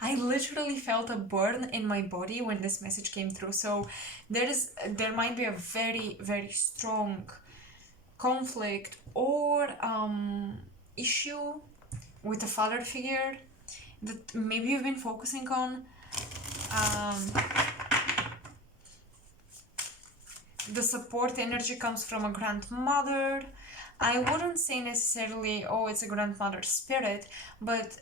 I literally felt a burn in my body when this message came through. So there might be a very, very strong conflict or issue with a father figure that maybe you've been focusing on. The support energy comes from a grandmother. I wouldn't say necessarily, oh, it's a grandmother spirit, but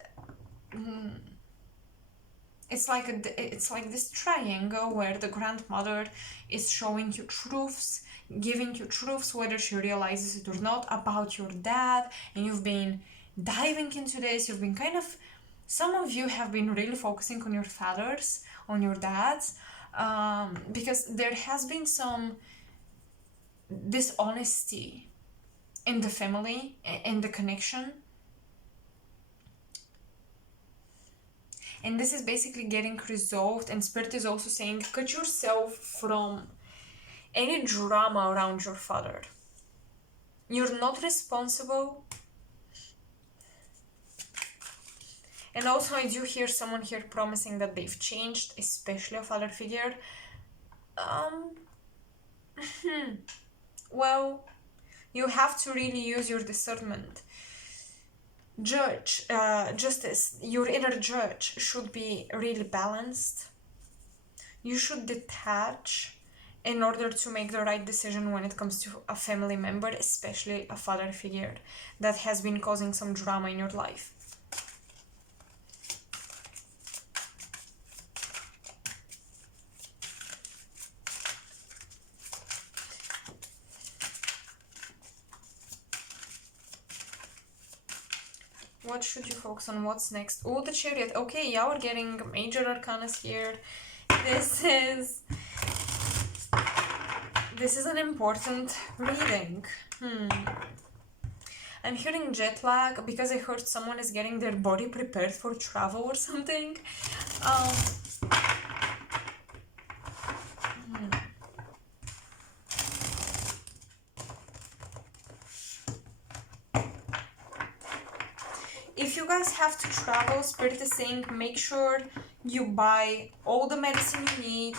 it's like this triangle where the grandmother is showing you truths, giving you truths, whether she realizes it or not, about your dad, and you've been diving into this. You've been some of you have been really focusing on your fathers, on your dads, because there has been some dishonesty in the family, in the connection. and this is basically getting resolved, and Spirit is also saying cut yourself from any drama around your father. You're not responsible. And also I do hear someone here promising that they've changed, especially a father figure. Well, you have to really use your discernment. Justice, your inner judge should be really balanced. You should detach in order to make the right decision when it comes to a family member, especially a father figure that has been causing some drama in your life. What should you focus on? What's next? Oh, the Chariot. Okay, yeah, we're getting major arcanas here. This is an important reading. I'm hearing jet lag because I heard someone is getting their body prepared for travel or something. If you guys have to travel, Spirit is saying make sure you buy all the medicine you need,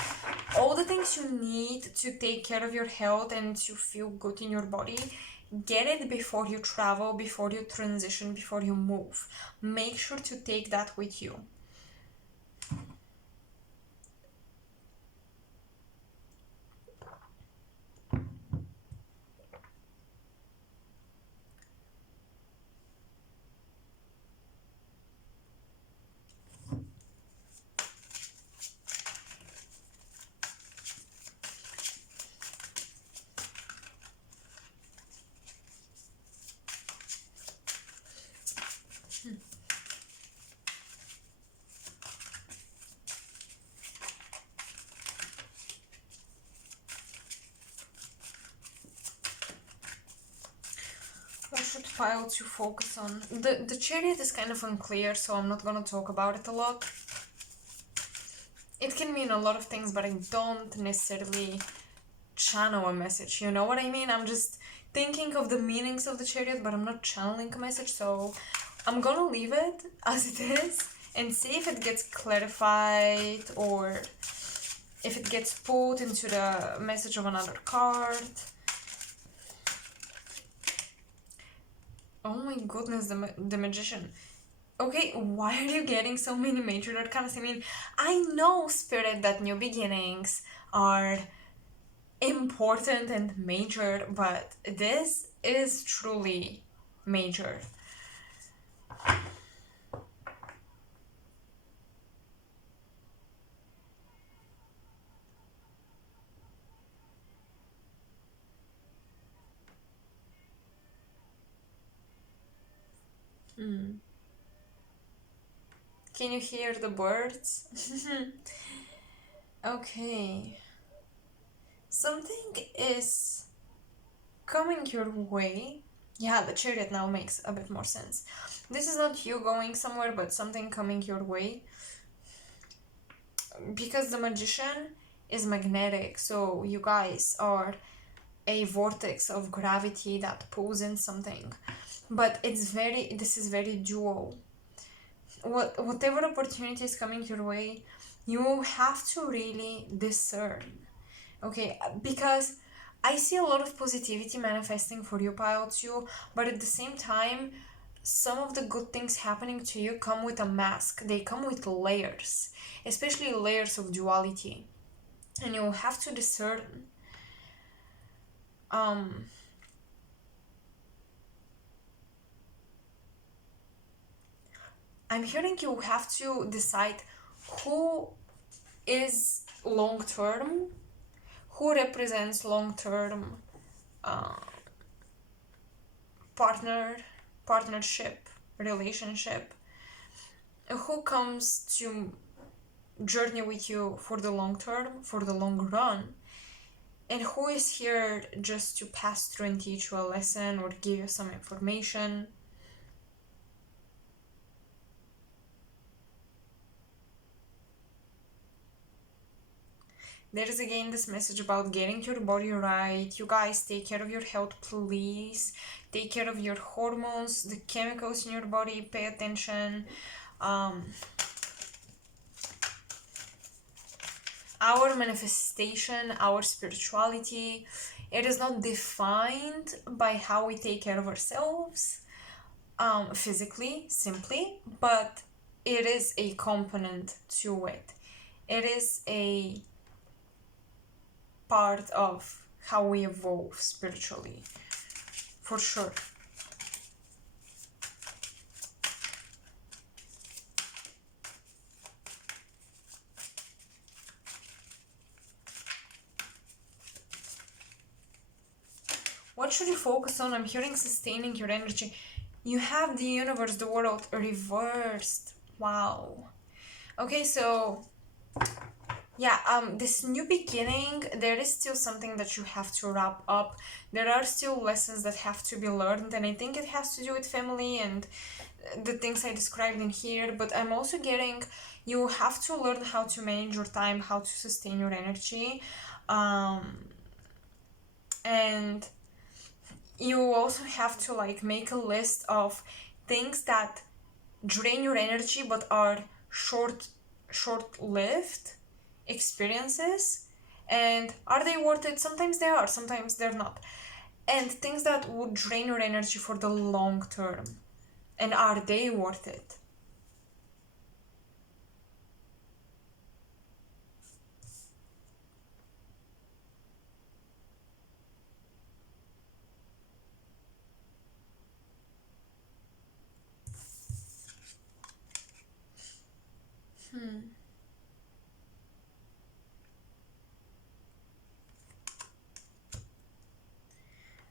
all the things you need to take care of your health and to feel good in your body. Get it before you travel, before you transition, before you move. Make sure to take that with you. What should pile to focus on? The Chariot is kind of unclear, so I'm not gonna talk about it a lot. It can mean a lot of things, but I don't necessarily channel a message, you know what I mean? I'm just thinking of the meanings of the Chariot, but I'm not channeling a message, so I'm gonna leave it as it is and see if it gets clarified or if it gets put into the message of another card. Oh my goodness, the Magician. Okay, why are you getting so many major arcanas? I mean, I know, Spirit, that new beginnings are important and major, but this is truly major. Can you hear the birds? Okay. Something is coming your way. Yeah, the Chariot now makes a bit more sense. This is not you going somewhere, but something coming your way. Because the Magician is magnetic, so you guys are a vortex of gravity that pulls in something. But this is very dual. Whatever opportunity is coming your way, you have to really discern. Okay, because I see a lot of positivity manifesting for you, Pile 2, but at the same time, some of the good things happening to you come with a mask. They come with layers, especially layers of duality. And you have to discern. I'm hearing you have to decide who is long-term, who represents long-term partnership, relationship, who comes to journey with you for the long term, for the long run, and who is here just to pass through and teach you a lesson or give you some information. There is again this message about getting your body right. You guys, take care of your health, please. Take care of your hormones, the chemicals in your body. Pay attention. Our manifestation, our spirituality, it is not defined by how we take care of ourselves physically, simply, but it is a component to it. It is a part of how we evolve spiritually, for sure. What should you focus on? I'm hearing sustaining your energy. You have the universe, the world reversed. Wow. Okay, so yeah, this new beginning, there is still something that you have to wrap up. There are still lessons that have to be learned, and I think it has to do with family and the things I described in here. But I'm also getting, you have to learn how to manage your time, how to sustain your energy, and you also have to like make a list of things that drain your energy but are short-lived experiences, and are they worth it? Sometimes they are, sometimes they're not. And things that would drain your energy for the long term, and are they worth it?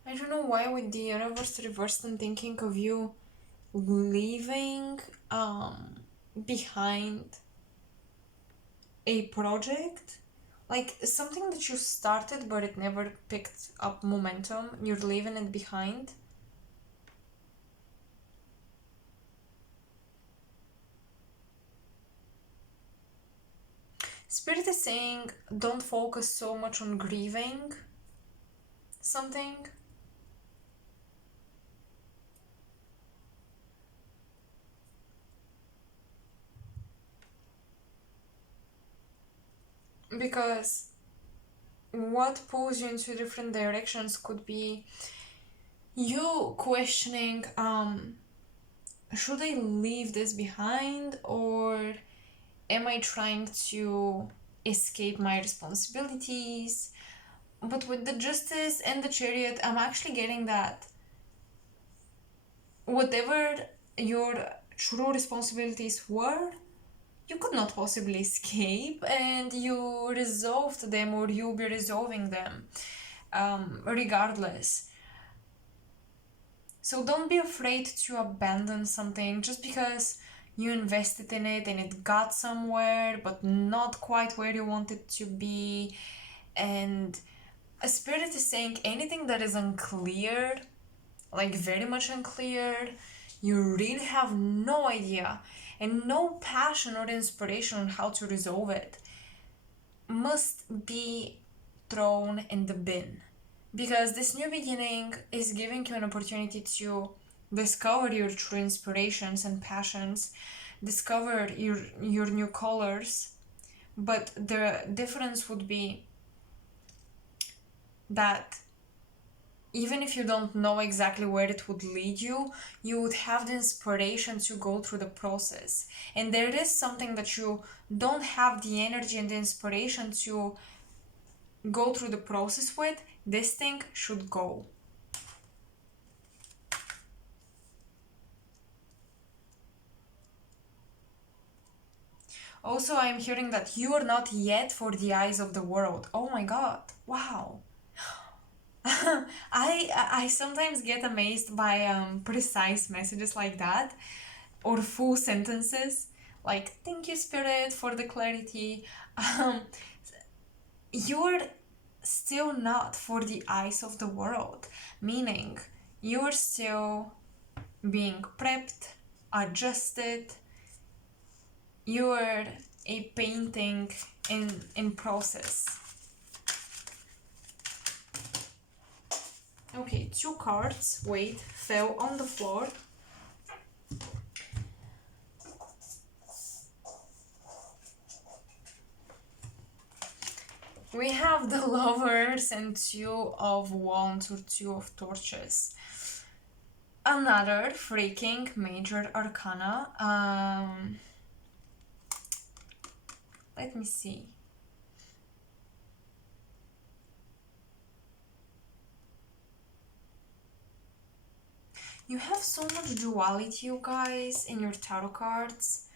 I don't know why with the universe reversed, I'm thinking of you leaving behind a project, like something that you started but it never picked up momentum. You're leaving it behind. Spirit is saying don't focus so much on grieving something. Because what pulls you into different directions could be you questioning, should I leave this behind, or am I trying to escape my responsibilities? But with the Justice and the Chariot, I'm actually getting that whatever your true responsibilities were, you could not possibly escape, and you resolved them, or you'll be resolving them regardless. So don't be afraid to abandon something just because you invested in it and it got somewhere but not quite where you want it to be. And a spirit is saying anything that is unclear, like very much unclear, you really have no idea and no passion or inspiration on how to resolve it, must be thrown in the bin. Because this new beginning is giving you an opportunity to discover your true inspirations and passions, discover your new colors. But the difference would be that even if you don't know exactly where it would lead you, you would have the inspiration to go through the process. And there is something that you don't have the energy and the inspiration to go through the process with, this thing should go. Also, I'm hearing that you are not yet for the eyes of the world. Oh my god, wow. I sometimes get amazed by precise messages like that, or full sentences like thank you spirit for the clarity. You're still not for the eyes of the world, meaning you're still being prepped, adjusted. You're a painting in process. Okay, 2 cards, wait, fell on the floor. We have the Lovers and 2 of Wands or 2 of Torches. Another freaking major arcana. Let me see. You have so much duality, you guys, in your tarot cards.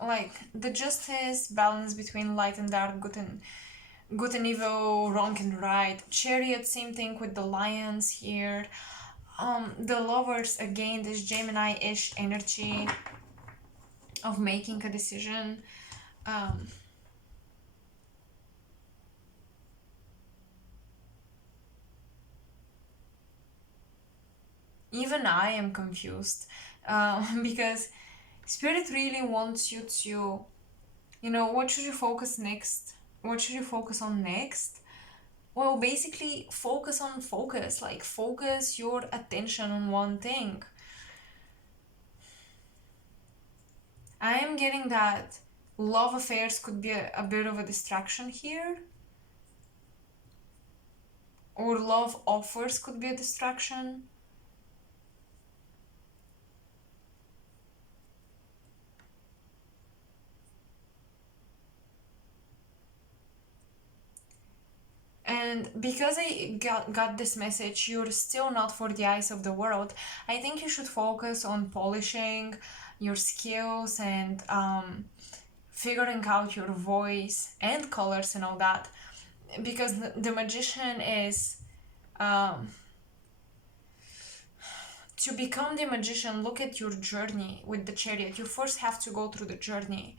Like the justice, balance between light and dark, good and evil, wrong and right. Chariot, same thing with the lions here. The Lovers, again, this Gemini-ish energy of making a decision. Even I am confused because Spirit really wants you to, what should you focus next? What should you focus on next? Well, basically, focus on focus. Like, focus your attention on one thing. I am getting that love affairs could be a bit of a distraction here. Or love offers could be a distraction. And because I got this message, you're still not for the eyes of the world, I think you should focus on polishing your skills and figuring out your voice and colors and all that. Because the magician is... to become the magician, look at your journey with the chariot. You first have to go through the journey.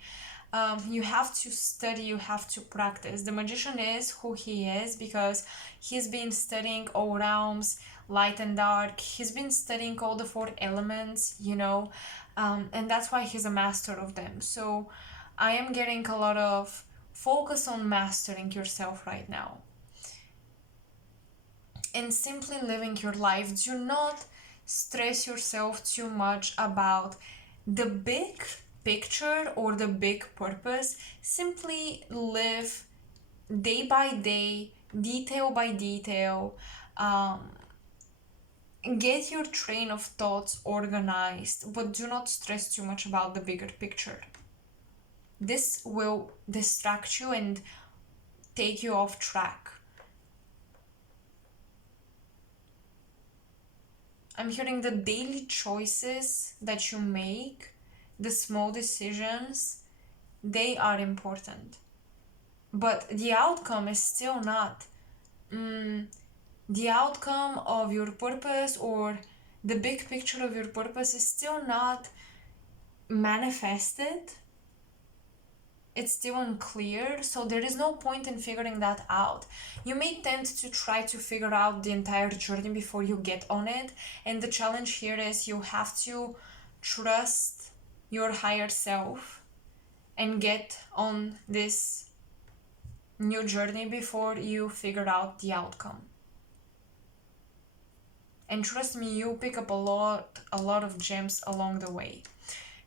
You have to study, you have to practice. The magician is who he is because he's been studying all realms, light and dark. He's been studying all the 4 elements, and that's why he's a master of them. So I am getting a lot of focus on mastering yourself right now. And simply living your life. Do not stress yourself too much about the big picture or the big purpose. Simply live day by day, detail by detail. Get your train of thoughts organized, but do not stress too much about the bigger picture. This will distract you and take you off track. I'm hearing the daily choices that you make, the small decisions, they are important. But the outcome is still not the outcome of your purpose, or the big picture of your purpose is still not manifested. It's still unclear, so there is no point in figuring that out. You may tend to try to figure out the entire journey before you get on it, and the challenge here is you have to trust your higher self and get on this new journey before you figure out the outcome. And trust me, you pick up a lot of gems along the way.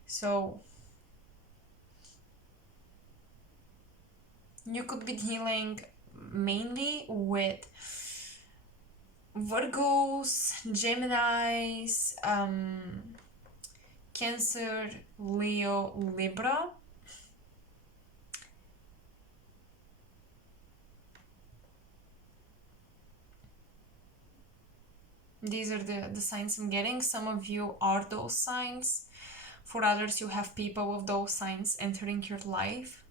So you could be dealing mainly with Virgos, Geminis, Cancer, Leo, Libra. These are the signs I'm getting. Some of you are those signs. For others, you have people of those signs entering your life.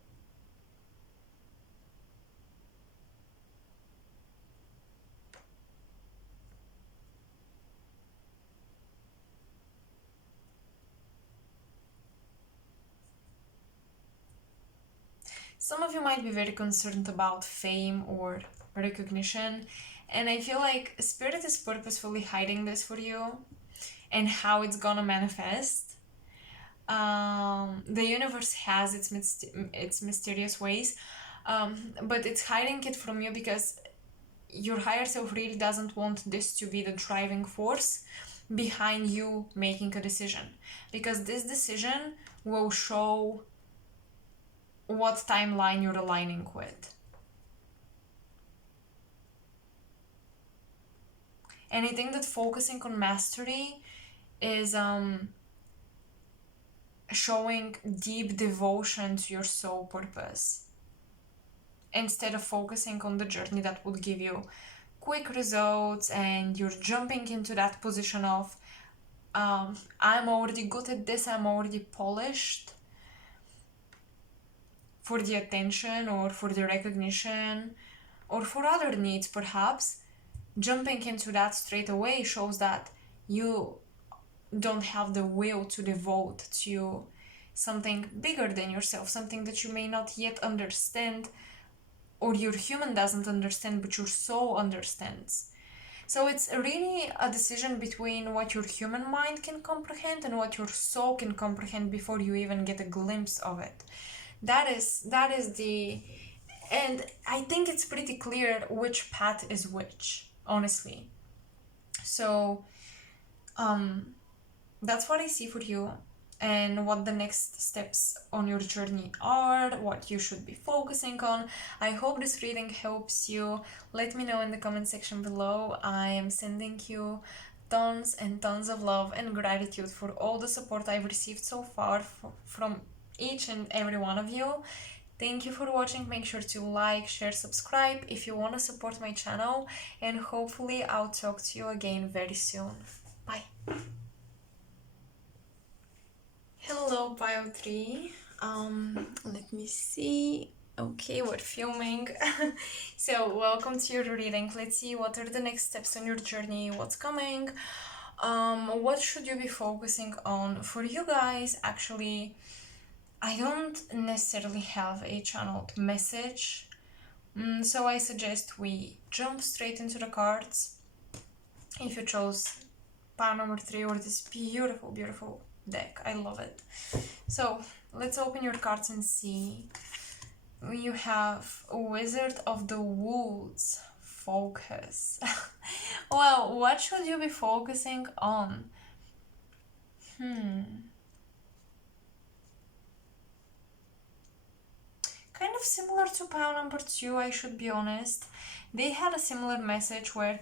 Some of you might be very concerned about fame or recognition, and I feel like Spirit is purposefully hiding this for you and how it's gonna manifest. The universe has its mysterious ways, but it's hiding it from you because your higher self really doesn't want this to be the driving force behind you making a decision, because this decision will show what timeline you're aligning with. And I think that focusing on mastery is showing deep devotion to your soul purpose, instead of focusing on the journey that would give you quick results, and you're jumping into that position of I'm already good at this, I'm already polished, for the attention or for the recognition or for other needs perhaps. Jumping into that straight away shows that you don't have the will to devote to something bigger than yourself, something that you may not yet understand, or your human doesn't understand, but your soul understands. So it's really a decision between what your human mind can comprehend and what your soul can comprehend before you even get a glimpse of it. That is the... And I think it's pretty clear which path is which, honestly. So that's what I see for you, and what the next steps on your journey are, what you should be focusing on. I hope this reading helps you. Let me know in the comment section below. I am sending you tons and tons of love and gratitude for all the support I've received so far from each and every one of you. Thank you for watching. Make sure to like, share, subscribe if you want to support my channel, and hopefully I'll talk to you again very soon. Bye. Hello, Pile 3. Let me see. Okay, we're filming. So, welcome to your reading. Let's see what are the next steps on your journey, what's coming. What should you be focusing on? For you guys, actually, I don't necessarily have a channeled message. So I suggest we jump straight into the cards. If you chose pile number 3 or this beautiful, beautiful deck, I love it. So let's open your cards and see. You have Wizard of the Woods. Focus. Well, what should you be focusing on? Kind of similar to pile number 2, I should be honest. They had a similar message where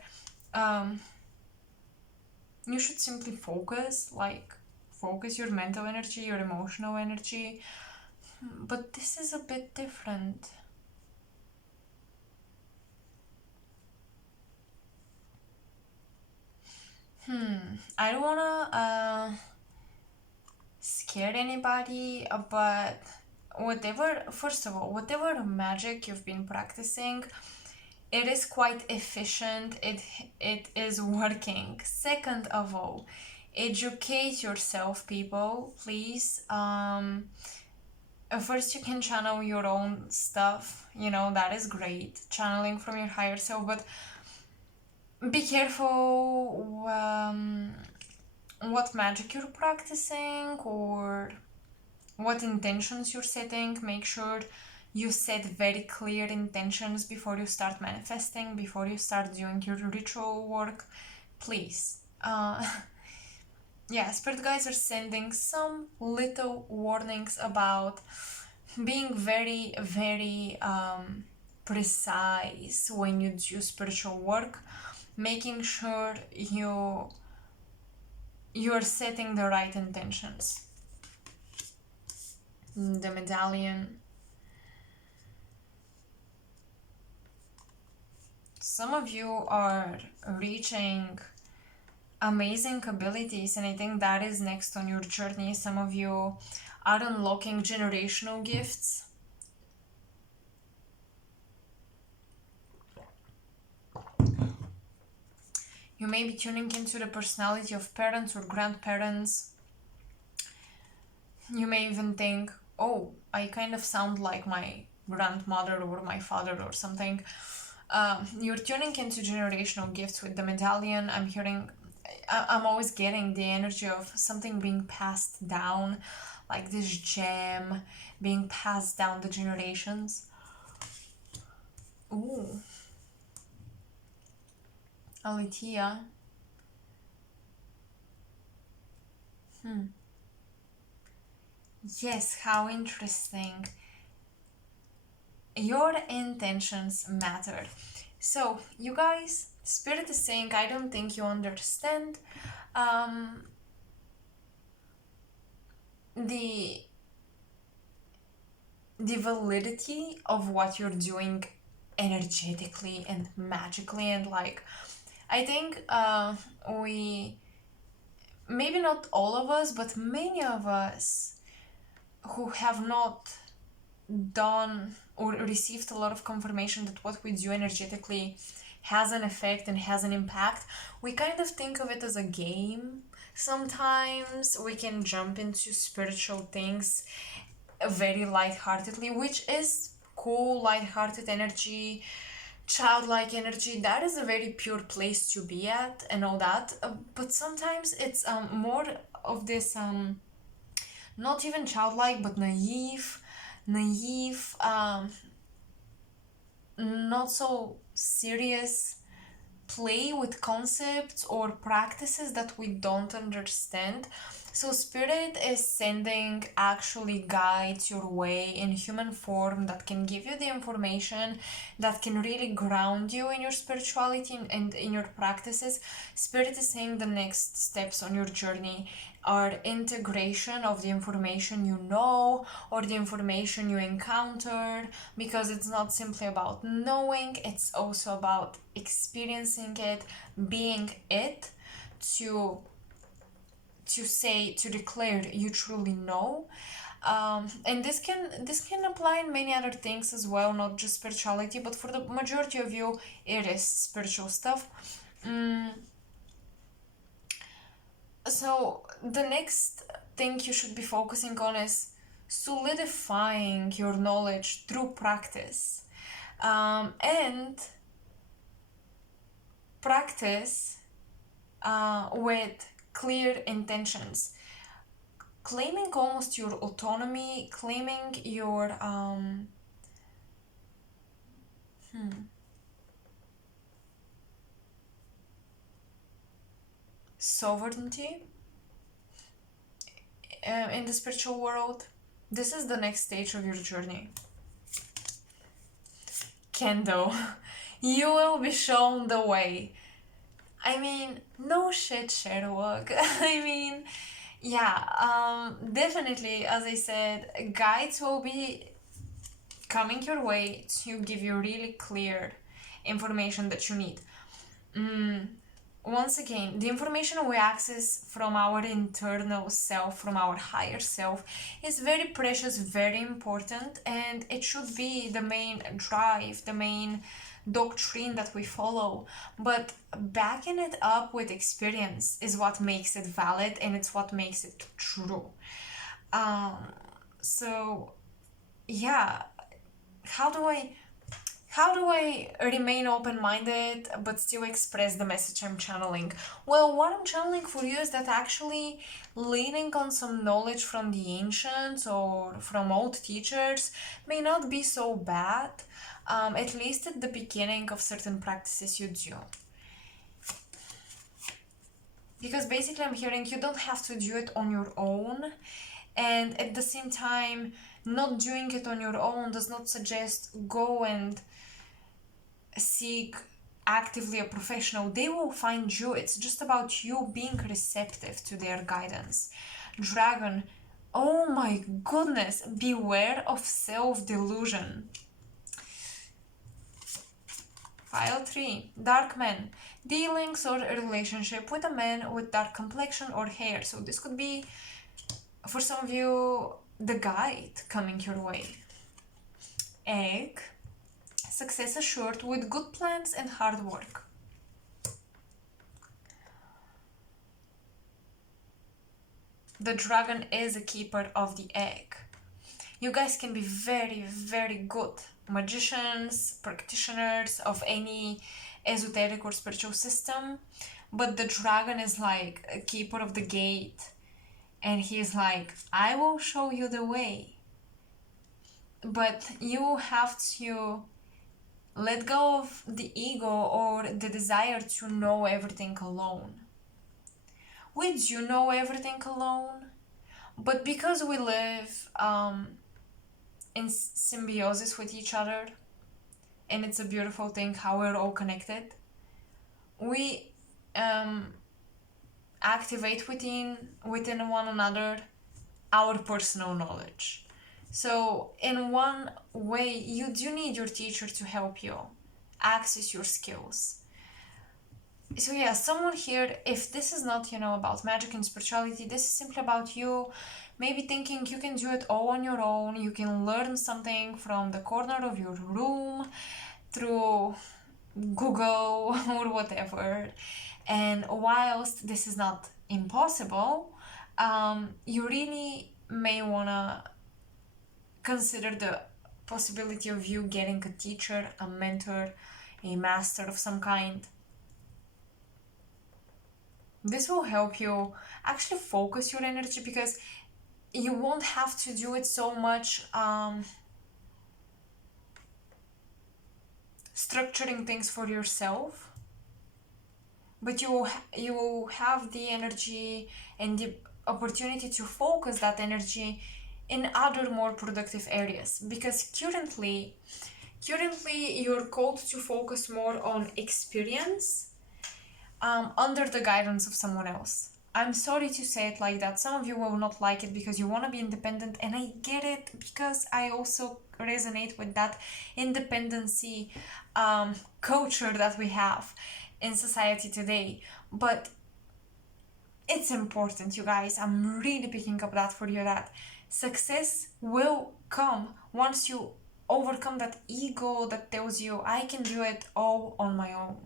you should simply focus, like focus your mental energy, your emotional energy. But this is a bit different. I don't wanna scare anybody, but first of all, whatever magic you've been practicing, it is quite efficient, it is working. Second of all, educate yourself, people, please. First, you can channel your own stuff, that is great, channeling from your higher self, but be careful what magic you're practicing or what intentions you're setting. Make sure you set very clear intentions before you start manifesting, before you start doing your ritual work, please. Yeah, spirit guides are sending some little warnings about being very, very precise when you do spiritual work, making sure you're setting the right intentions. The medallion. Some of you are reaching amazing abilities, and I think that is next on your journey. Some of you are unlocking generational gifts. You may be tuning into the personality of parents or grandparents. You may even think, oh, I kind of sound like my grandmother or my father or something. You're tuning into generational gifts with the medallion. I'm always getting the energy of something being passed down, like this gem being passed down the generations. Ooh. Alithia. Yes, how interesting. Your intentions matter. So, you guys, Spirit is saying, I don't think you understand um, the the validity of what you're doing energetically and magically, and like I think we, maybe not all of us, but many of us who have not done or received a lot of confirmation that what we do energetically has an effect and has an impact, we kind of think of it as a game. Sometimes we can jump into spiritual things very lightheartedly, which is cool. Lighthearted energy, childlike energy, that is a very pure place to be at and all that. But sometimes it's more of this not even childlike but naive, not so serious play with concepts or practices that we don't understand. So Spirit is sending actually guides your way in human form that can give you the information that can really ground you in your spirituality and in your practices. Spirit is saying the next steps on your journey are integration of the information you know or the information you encountered, because it's not simply about knowing, it's also about experiencing it, being it, to say, to declare you truly know. And this can apply in many other things as well, not just spirituality, but for the majority of you it is spiritual stuff. So the next thing you should be focusing on is solidifying your knowledge through practice, and practice with clear intentions, claiming almost your autonomy, claiming your sovereignty in the spiritual world. This is the next stage of your journey. Kendo, you will be shown the way. I mean, no shit, Sherlock. I mean, yeah, definitely, as I said, guides will be coming your way to give you really clear information that you need. Once again, the information we access from our internal self, from our higher self, is very precious, very important, and it should be the main drive, the main doctrine that we follow. But backing it up with experience is what makes it valid, and it's what makes it true. So yeah, how do I remain open-minded but still express the message I'm channeling? Well, what I'm channeling for you is that actually leaning on some knowledge from the ancients or from old teachers may not be so bad, at least at the beginning of certain practices you do. Because basically I'm hearing you don't have to do it on your own, and at the same time, not doing it on your own does not suggest go and seek actively a professional. They will find you. It's just about you being receptive to their guidance. Dragon, oh my goodness, beware of self-delusion. Pile 3, dark man, dealings or a relationship with a man with dark complexion or hair. So this could be, for some of you, the guide coming your way. Egg, success assured with good plans and hard work. The dragon is a keeper of the egg. You guys can be very, very good magicians, practitioners of any esoteric or spiritual system, but the dragon is like a keeper of the gate, and he's like, I will show you the way. But you have to Let go of the ego or the desire to know everything alone. We do know everything alone, but because we live in symbiosis with each other, and it's a beautiful thing how we're all connected, we activate within one another our personal knowledge. So in one way, you do need your teacher to help you access your skills. So yeah, someone here, if this is not, about magic and spirituality, this is simply about you maybe thinking you can do it all on your own. You can learn something from the corner of your room through Google or whatever. And whilst this is not impossible, you really may want to consider the possibility of you getting a teacher, a mentor, a master of some kind. This will help you actually focus your energy, because you won't have to do it so much structuring things for yourself, but you will have the energy and the opportunity to focus that energy in other more productive areas, because currently you're called to focus more on experience under the guidance of someone else. I'm sorry to say it like that. Some of you will not like it because you want to be independent, and I get it, because I also resonate with that independency culture that we have in society today. But it's important, you guys. I'm really picking up that for you, that success will come once you overcome that ego that tells you I can do it all on my own.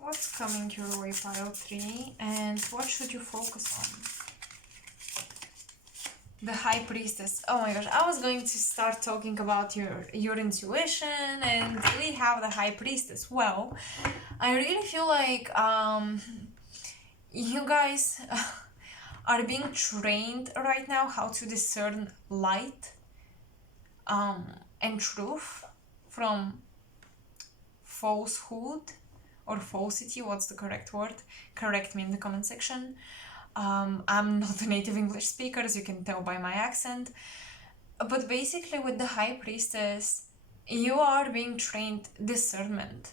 What's coming your way, pile 3, and what should you focus on? The High Priestess. Oh my gosh, I was going to start talking about your intuition, and we have the High Priestess. Well, I really feel like you guys are being trained right now how to discern light and truth from falsehood or falsity. What's the correct word? Correct me in the comment section. I'm not a native English speaker, as you can tell by my accent. But basically with the High Priestess, you are being trained discernment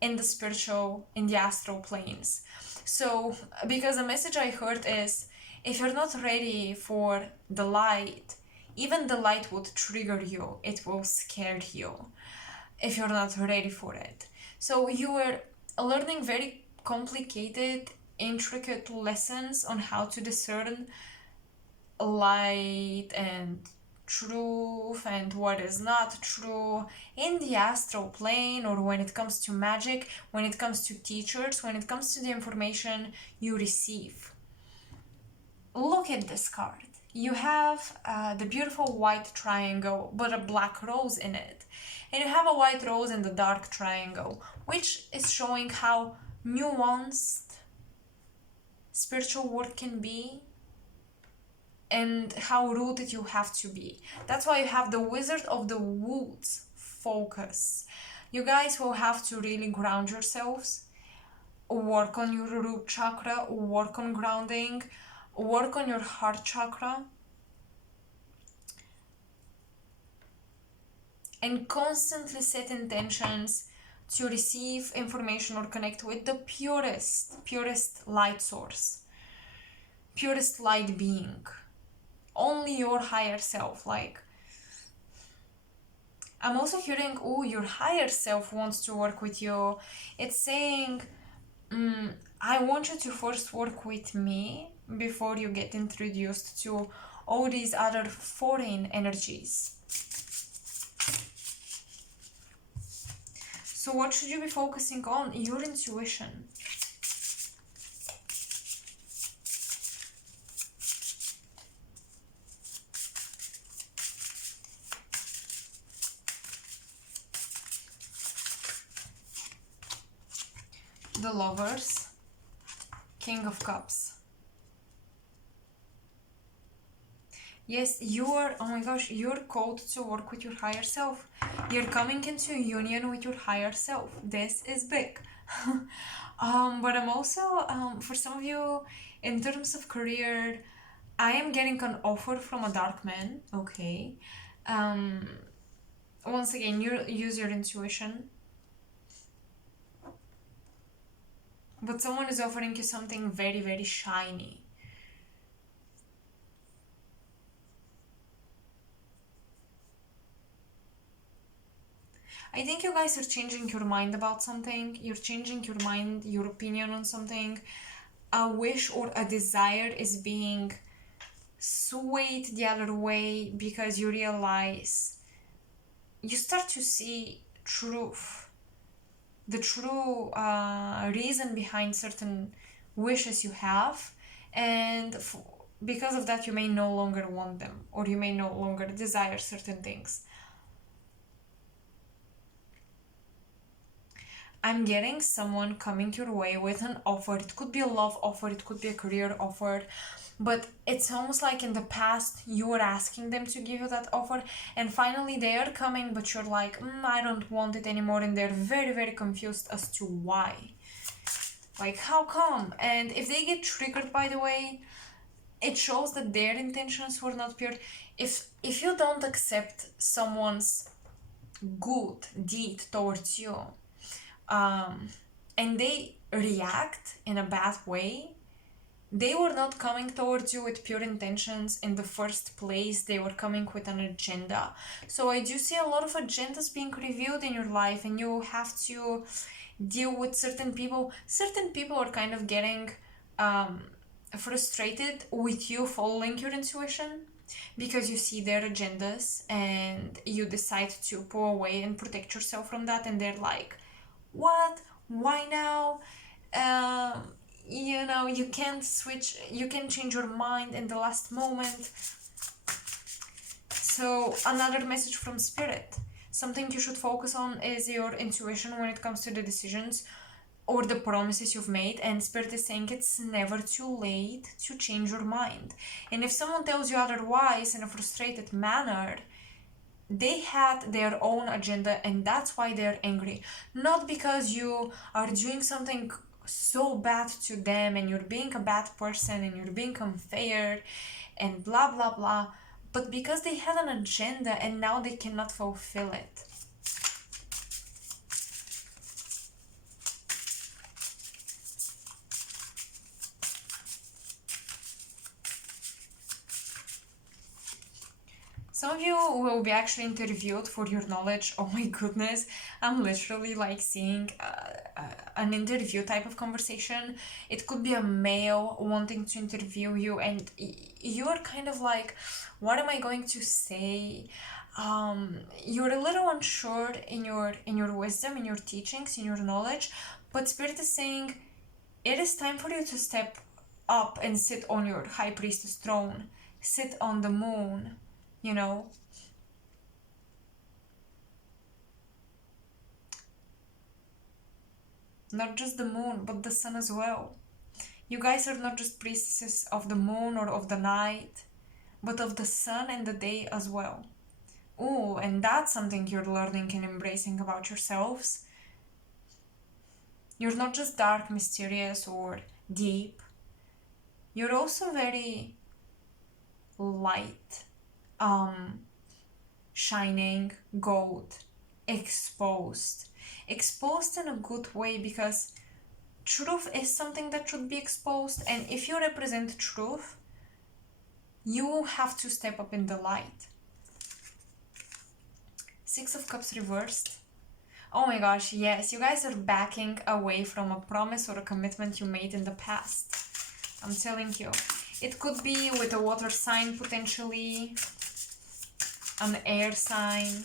in the spiritual, in the astral planes. So, because the message I heard is, if you're not ready for the light, even the light would trigger you. It will scare you if you're not ready for it. So you were learning very complicated, intricate lessons on how to discern light and truth and what is not true in the astral plane, or when it comes to magic, when it comes to teachers, when it comes to the information you receive. Look at this card. You have the beautiful white triangle, but a black rose in it. And you have a white rose in the dark triangle, which is showing how nuanced spiritual work can be and how rooted you have to be. That's why you have the Wizard of the Woods focus. You guys will have to really ground yourselves, work on your root chakra, work on grounding, work on your heart chakra, and constantly set intentions to receive information or connect with the purest light source, purest light being, only your higher self. Like, I'm also hearing, oh, your higher self wants to work with you. It's saying, I want you to first work with me before you get introduced to all these other foreign energies. So what should you be focusing on? Your intuition. The Lovers, King of Cups. Yes, oh my gosh, you're called to work with your higher self. You're coming into union with your higher self. This is big. But I'm also, for some of you, in terms of career, I am getting an offer from a dark man, okay? Once again, you use your intuition. But someone is offering you something very, very shiny. I think you guys are changing your mind about something. You're changing your mind, your opinion on something. A wish or a desire is being swayed the other way because you realize, you start to see truth. The true reason behind certain wishes you have. And because of that, you may no longer want them. Or you may no longer desire certain things. I'm getting someone coming your way with an offer. It could be a love offer, it could be a career offer, but it's almost like in the past you were asking them to give you that offer, and finally they are coming, but you're like, I don't want it anymore, and they're very, very confused as to why. Like, how come? And if they get triggered, by the way, it shows that their intentions were not pure. If you don't accept someone's good deed towards you, and they react in a bad way, they were not coming towards you with pure intentions in the first place. They were coming with an agenda. So I do see a lot of agendas being revealed in your life, and you have to deal with certain people. Certain people are kind of getting frustrated with you following your intuition because you see their agendas and you decide to pull away and protect yourself from that, and they're like, what? Why now? You can't switch, you can change your mind in the last moment. So another message from Spirit. Something you should focus on is your intuition when it comes to the decisions or the promises you've made. And Spirit is saying it's never too late to change your mind. And if someone tells you otherwise in a frustrated manner, they had their own agenda, and that's why they're angry. Not because you are doing something so bad to them and you're being a bad person and you're being unfair and blah blah blah, but because they had an agenda and now they cannot fulfill it. Some of you will be actually interviewed for your knowledge. Oh my goodness, I'm literally like seeing an interview type of conversation. It could be a male wanting to interview you, and you're kind of like, what am I going to say? You're a little unsure in your wisdom, in your teachings, in your knowledge, but Spirit is saying it is time for you to step up and sit on your high priestess throne, sit on the moon. Not just the moon, but the sun as well. You guys are not just priestesses of the moon or of the night, but of the sun and the day as well. Oh, and that's something you're learning and embracing about yourselves. You're not just dark, mysterious, or deep. You're also very light. Shining, gold, exposed in a good way, because truth is something that should be exposed, and if you represent truth, you have to step up in the light. Six of Cups reversed. Oh my gosh, yes, you guys are backing away from a promise or a commitment you made in the past. I'm telling you. It could be with a water sign potentially, an air sign.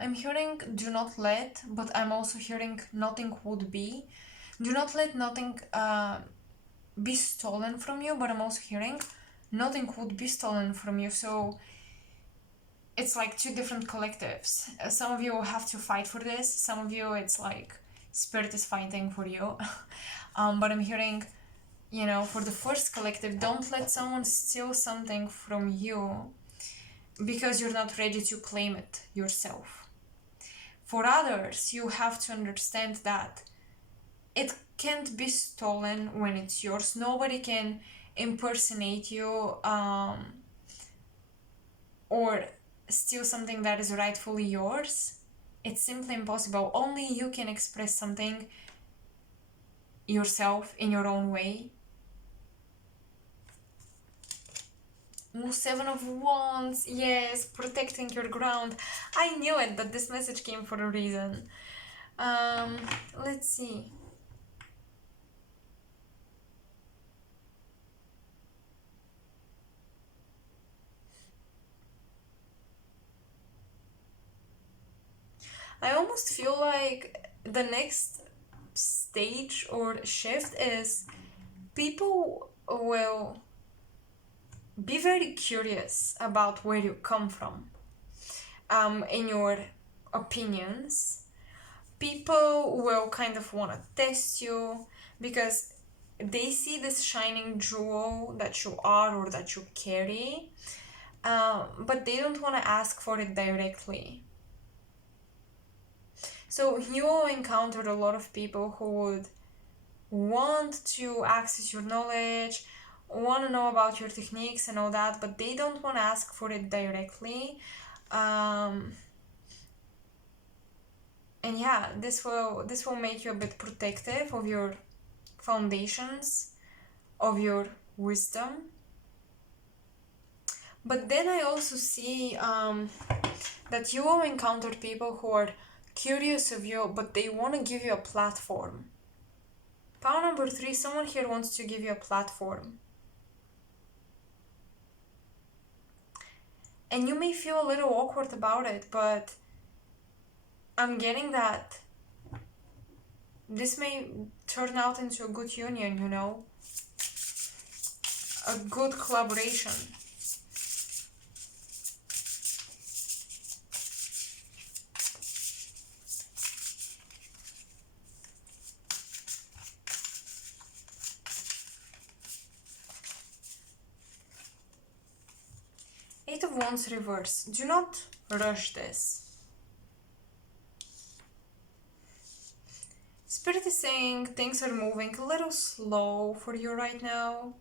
I'm hearing do not let, but I'm also hearing nothing would be. Do not let nothing be stolen from you, but I'm also hearing nothing would be stolen from you. So it's like two different collectives. Some of you will have to fight for this. Some of you, it's like spirit is fighting for you. But I'm hearing, you know, for the first collective, don't let someone steal something from you because you're not ready to claim it yourself. For others, you have to understand that it can't be stolen when it's yours. Nobody can impersonate you or steal something that is rightfully yours. It's simply impossible. Only you can express something yourself in your own way. Ooh, Seven of Wands, yes, protecting your ground. I knew it, that this message came for a reason. Let's see. I almost feel like the next stage or shift is people will be very curious about where you come from in your opinions. People will kind of want to test you because they see this shining jewel that you are or that you carry, but they don't want to ask for it directly. So you will encounter a lot of people who would want to access your knowledge, want to know about your techniques and all that, but they don't want to ask for it directly. And yeah, this will make you a bit protective of your foundations, of your wisdom. But then I also see that you will encounter people who are curious of you, but they want to give you a platform. Power number 3, someone here wants to give you a platform. And you may feel a little awkward about it, but I'm getting that this may turn out into a good union, you know? A good collaboration. Eight of Wands reverse. Do not rush this. Spirit is saying things are moving a little slow for you right now.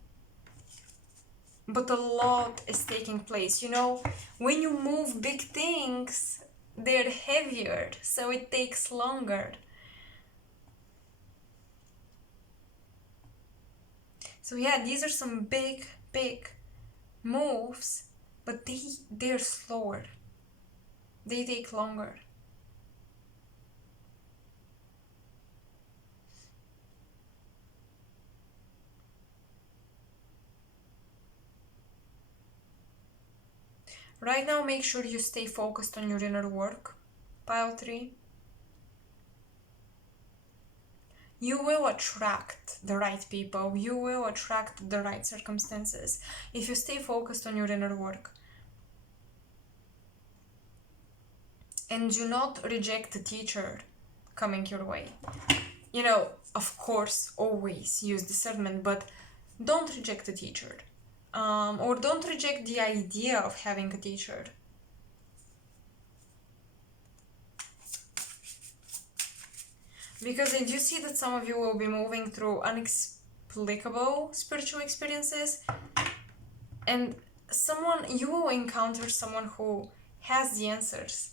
But a lot is taking place. You know, when you move big things, they're heavier, so it takes longer. So yeah, these are some big moves, but they're slower. They take longer. Right now, make sure you stay focused on your inner work. Pile 3. You will attract the right people. You will attract the right circumstances if you stay focused on your inner work. And do not reject the teacher coming your way. You know, of course, always use discernment, but don't reject the teacher. Or don't reject the idea of having a teacher. Because I do see that some of you will be moving through inexplicable spiritual experiences, and you will encounter someone who has the answers.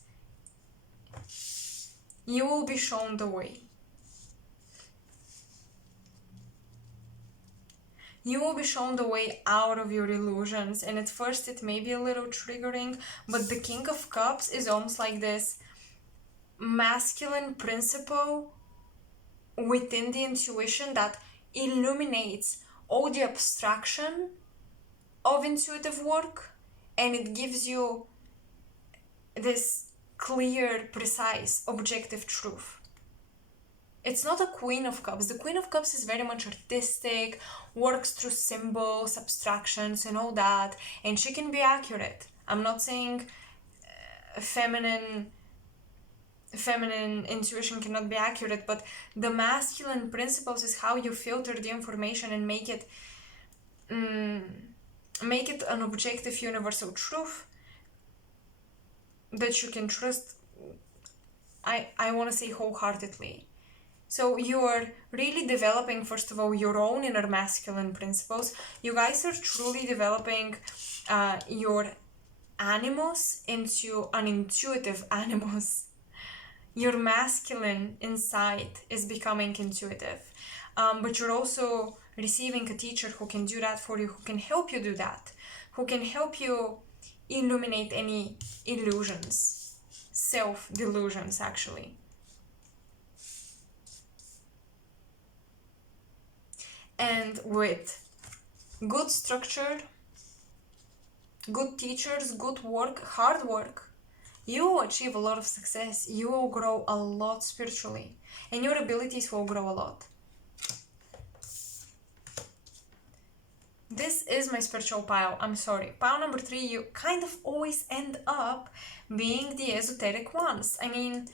You will be shown the way. You will be shown the way out of your illusions, and at first it may be a little triggering, but the King of Cups is almost like this masculine principle within the intuition that illuminates all the abstraction of intuitive work, and it gives you this clear, precise, objective truth. It's not a Queen of Cups. The Queen of Cups is very much artistic, works through symbols, abstractions, and all that, and she can be accurate. I'm not saying feminine intuition cannot be accurate, but the masculine principles is how you filter the information and make it an objective, universal truth that you can trust. I want to say wholeheartedly. So you are really developing, first of all, your own inner masculine principles. You guys are truly developing your animus into an intuitive animus. Your masculine inside is becoming intuitive. But you're also receiving a teacher who can do that for you, who can help you do that, who can help you illuminate any illusions, self-delusions actually. And with good structure, good teachers, good work, hard work, you will achieve a lot of success. You will grow a lot spiritually, and your abilities will grow a lot. This is my spiritual pile. I'm sorry. Pile number 3, you kind of always end up being the esoteric ones. I mean,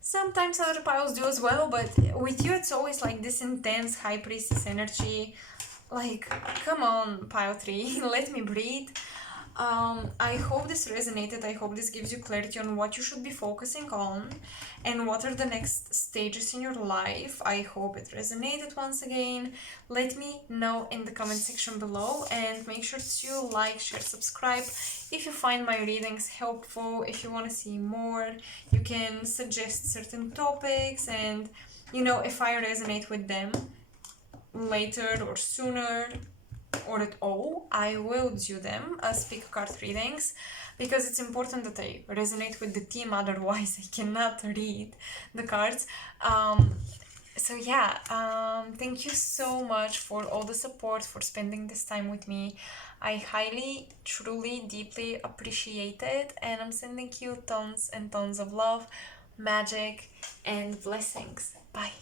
sometimes other piles do as well, but with you it's always like this intense high priestess energy. Like, come on, pile 3, let me breathe. I hope this resonated. I hope this gives you clarity on what you should be focusing on and what are the next stages in your life. I hope it resonated once again. Let me know in the comment section below, and make sure to like, share, subscribe if you find my readings helpful. If you want to see more, you can suggest certain topics, and if I resonate with them later or sooner or at all, I will do them as pick card readings, because it's important that I resonate with the theme, otherwise I cannot read the cards. So yeah, thank you so much for all the support, for spending this time with me. I highly, truly, deeply appreciate it, and I'm sending you tons and tons of love, magic, and blessings. Bye.